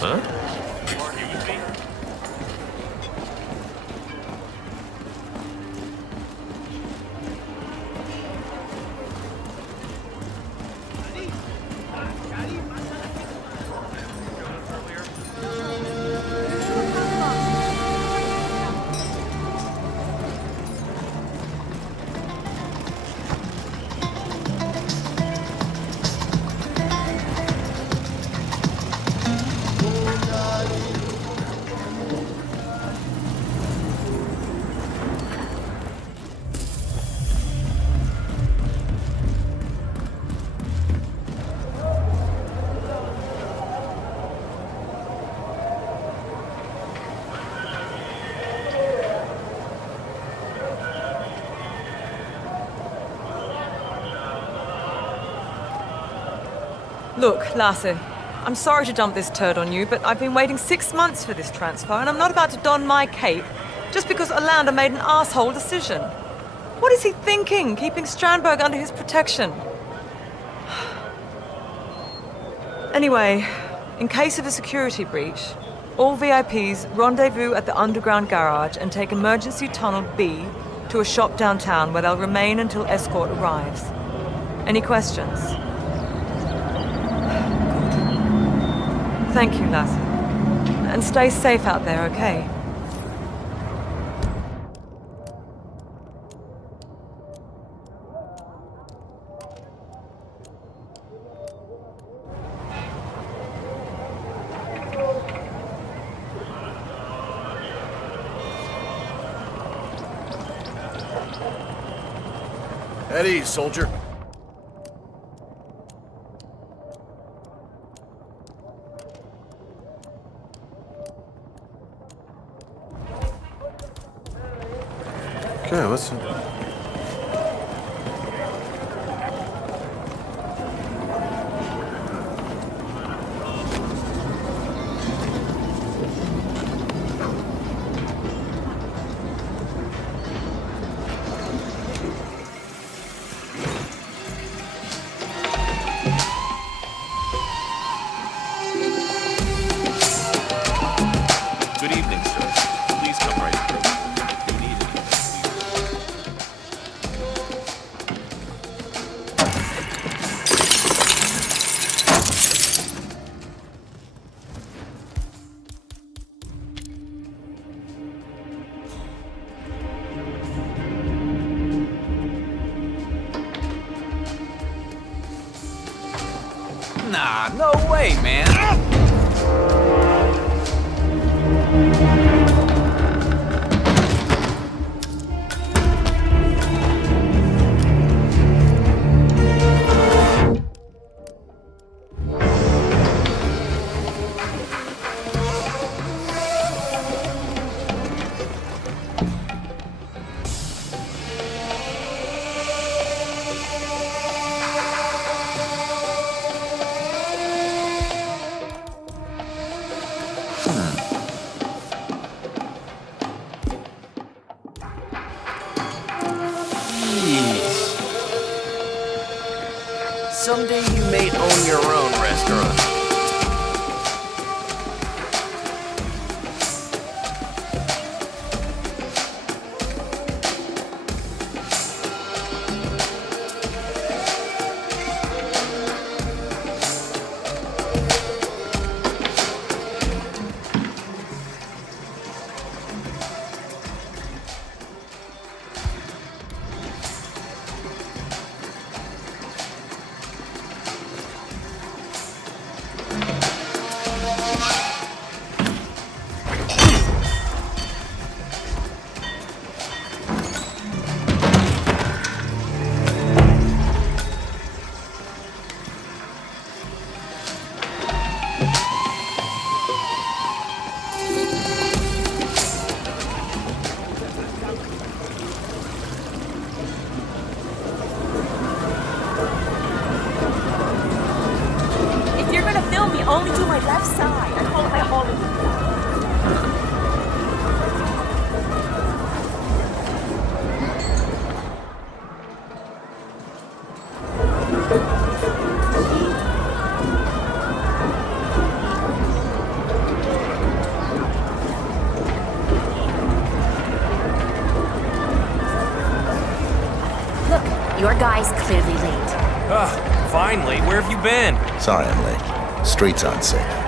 Huh? Look, Lasse, I'm sorry to dump this turd on you, but I've been waiting 6 months for this transfer, and I'm not about to don my cape just because Orlando made an asshole decision. What is he thinking, keeping Strandberg under his protection? Anyway, in case of a security breach, all VIPs rendezvous at the underground garage and take emergency tunnel B to a shop downtown where they'll remain until escort arrives. Any questions? Thank you, Lasse. And stay safe out there, okay? At ease, soldier. Okay, listen. Good evening, sir. Please come right through. If you need anything, Nah, no way, man. Someday you may own your own restaurant. Only do my left side. I call it my Hollywood. Your guy's clearly late. Finally, where have you been? Sorry I'm late. Streets aren't safe.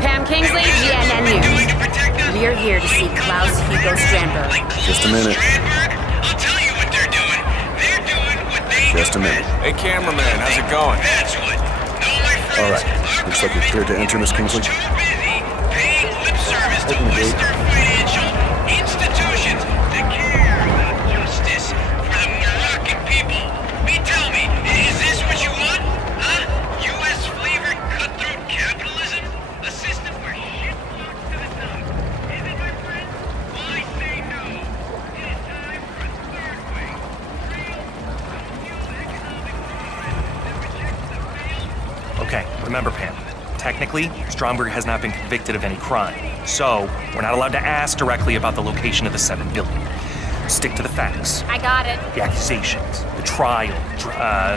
Pam Kingsley, GNN News. We're here to see Klaus Hugo Strandberg. Just a minute. Just a minute. Hey, cameraman, how's it going? All right. Looks like you're cleared to enter, Miss Kingsley. Open the gate. Institutions that care about justice for the Moroccan people. Tell me, is this what you want? Huh? U.S. flavored cutthroat capitalism? A system where shit floats to the top. Is it, my friend? Well, I say no. It is time for a third way. Real, social, economic movement that rejects the failed. Okay, remember, Pam. Technically, Stromberg has not been convicted of any crime, so we're not allowed to ask directly about the location of the $7 billion. Stick to the facts. I got it. The accusations, the trial,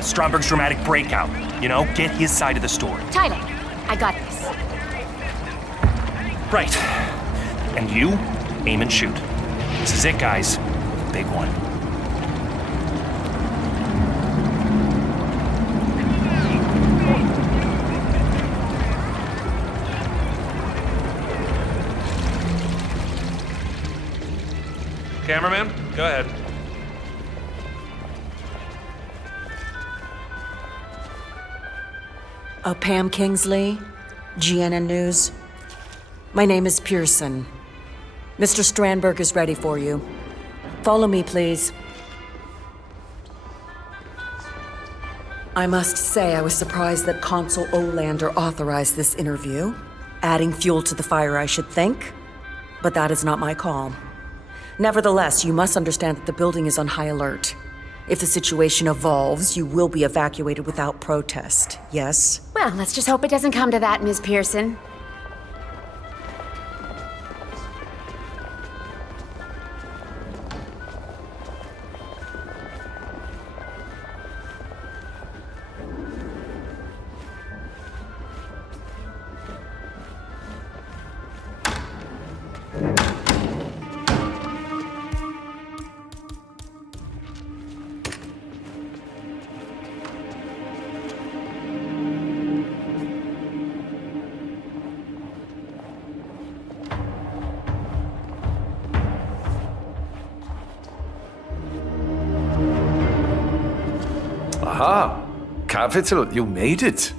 Stromberg's dramatic breakout. You know, get his side of the story. Title. I got this. Right. And you, aim and shoot. This is it, guys. Big one. Cameraman, go ahead. Pam Kingsley, GNN News. My name is Pearson. Mr. Strandberg is ready for you. Follow me, please. I must say I was surprised that Consul Olander authorized this interview. Adding fuel to the fire, I should think. But that is not my call. Nevertheless, you must understand that the building is on high alert. If the situation evolves, you will be evacuated without protest, yes? Well, let's just hope it doesn't come to that, Ms. Pearson. Aha, Capital, you made it.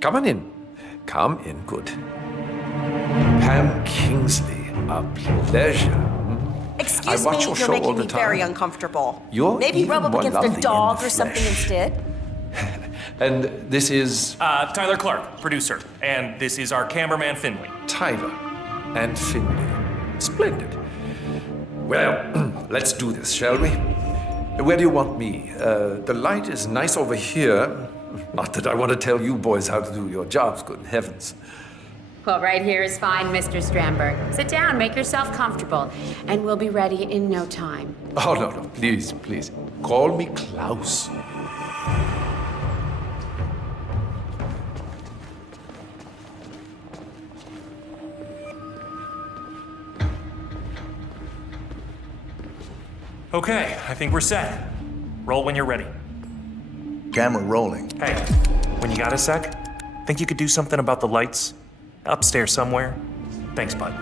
Come on in. Come in, good. Pam Kingsley, a pleasure. Excuse I watch me, your you're show all making the me time. very uncomfortable. You're Maybe even rub up more against lovely a in dog the or something flesh. instead. And this is... Tyler Clark, producer. And this is our cameraman, Finley. Tyler and Finley. Splendid. Well, let's do this, shall we? Where do you want me? The light is nice over here. Not that I want to tell you boys how to do your jobs, good heavens. Well, right here is fine, Mr. Strandberg. Sit down, make yourself comfortable, and we'll be ready in no time. Oh, no, please, please. Call me Klaus. Okay, I think we're set. Roll when you're ready. Camera rolling. Hey, when you got a sec, think you could do something about the lights? Upstairs somewhere? Thanks, bud.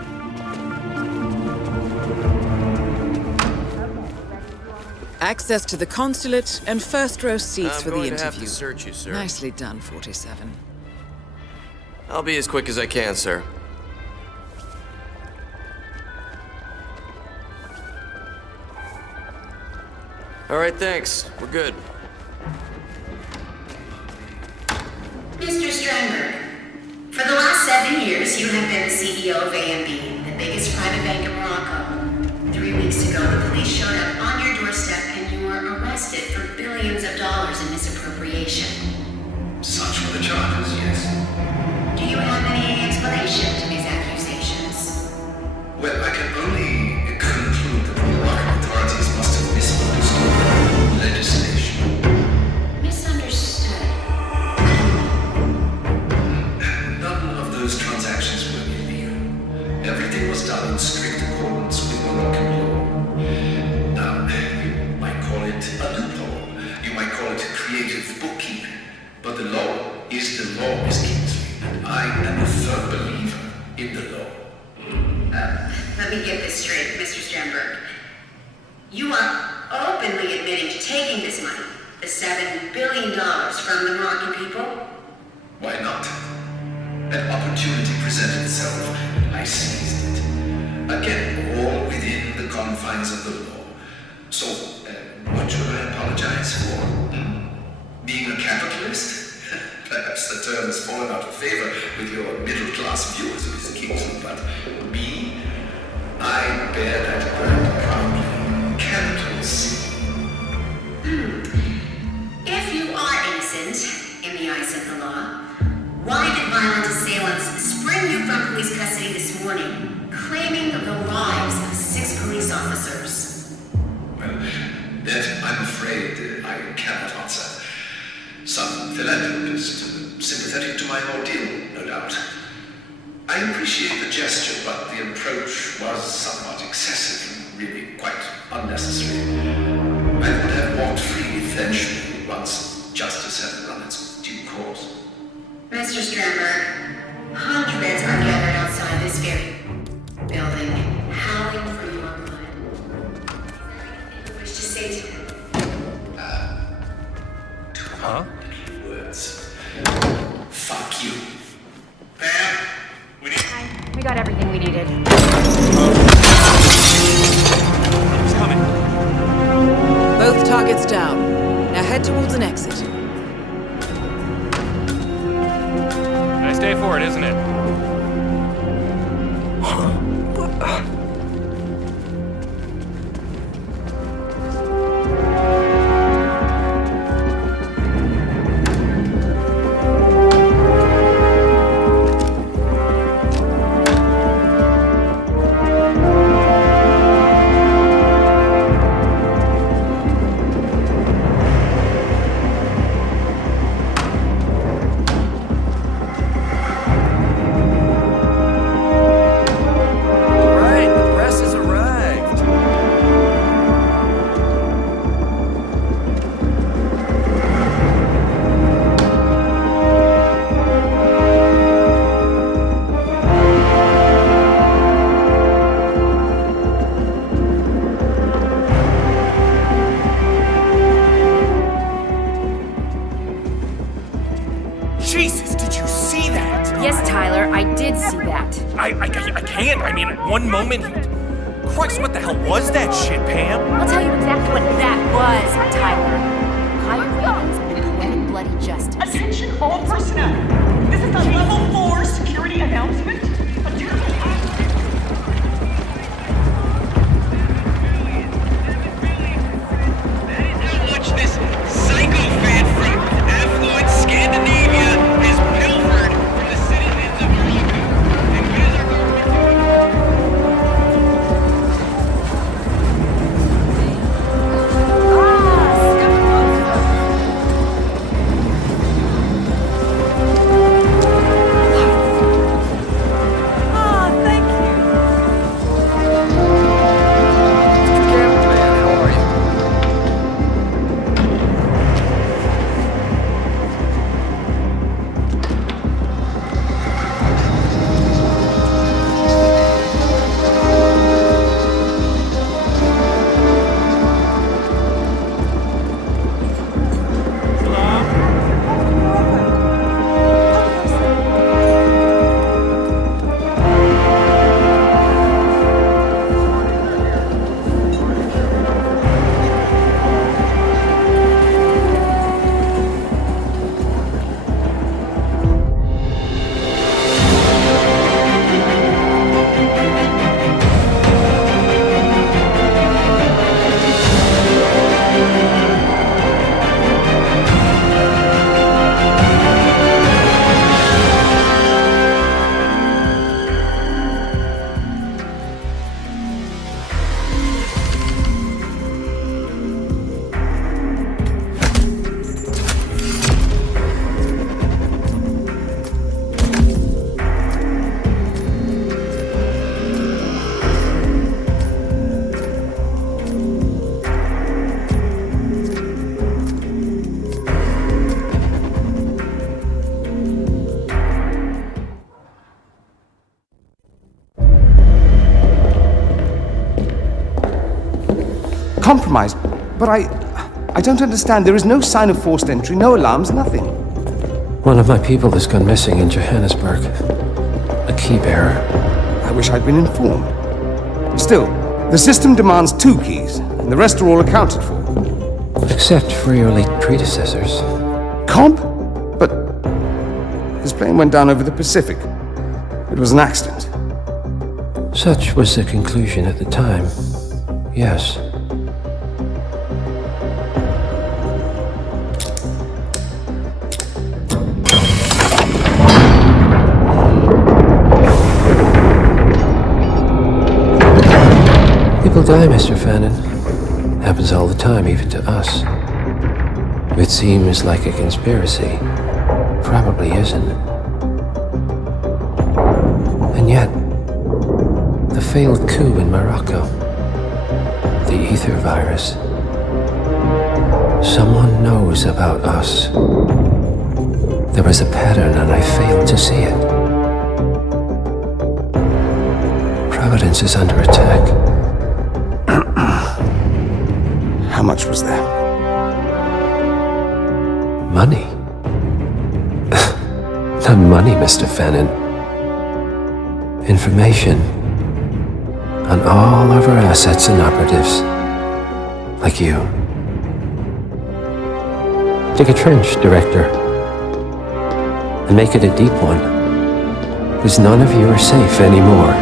Access to the consulate and first row seats I'm for the going interview. to have to search you, sir. Nicely done, 47. I'll be as quick as I can, sir. All right, thanks. We're good. Mr. Strandberg, for the last 7 years, you have been the CEO of AMB, the biggest private bank in Morocco. 3 weeks ago, the police showed up on your doorstep and you were arrested for billions of dollars in misappropriation. creation. Such were the charges, yes. Do you have any explanation to these accusations? Well, I can only conclude that the Moroccan authorities must have misunderstood legislation. Misunderstood. None of those transactions were illegal. Everything was done in strict accordance with Moroccan law. Now, you might call it a loophole. You might call it creative bookkeeping. But the law is the law, Miss Kingsley, and I am a firm believer in the law. Let me get this straight, Mr. Sternberg. You are openly admitting to taking this money, the $7 billion from the Moroccan people? Why not? An opportunity presented itself, and I seized it. Again, all within the confines of the law. So, what should I apologize for? Being a capitalist? Perhaps the term has fallen out of favor with your middle-class viewers, Mr. Kingsley, but me, I bear that brand proudly. Capital C. If you are innocent in the eyes of the law, why did violent assailants spring you from police custody this morning, claiming the lives of 6 police officers? Well, that I'm afraid I cannot answer. Some philanthropist, sympathetic to my ordeal, no doubt. I appreciate the gesture, but the approach was somewhat excessive and really quite unnecessary. I would have walked free eventually once justice had run its due course. Mr. Sternberg, hundreds are gathered outside this very building, howling for your blood. Is there anything you wish to say to them? Huh? Words. Fuck you. Pam, we need... Hi. We got everything we needed. He's coming. Both targets down. Now head towards an exit. Nice day for it, isn't it? Jesus, did you see that? Yes, Tyler, I did see that. I can't. I mean, one moment. Christ, what the hell was that shit, Pam? I'll tell you exactly what that was, Tyler. Higher ratings and poetic bloody justice. Attention all personnel. This is a level 4 security announcement. A terrible act. Watch this psychopath from affluent Scandinavia has pilfered from the citizens of Morocco. And what is our compromised. But I don't understand. There is no sign of forced entry, no alarms, nothing. One of my people has gone missing in Johannesburg. A key bearer. I wish I'd been informed. Still, the system demands 2 keys, and the rest are all accounted for. Except for your late predecessors. Comp? But his plane went down over the Pacific. It was an accident. Such was the conclusion at the time. Yes. People die, Mr. Fannin. Happens all the time, even to us. It seems like a conspiracy. Probably isn't. And yet, the failed coup in Morocco, the ether virus. Someone knows about us. There was a pattern and I failed to see it. Providence is under attack. How much was there? Money? Not money, Mr. Fannin. Information on all of our assets and operatives. Like you. Dig a trench, Director. And make it a deep one. Because none of you are safe anymore.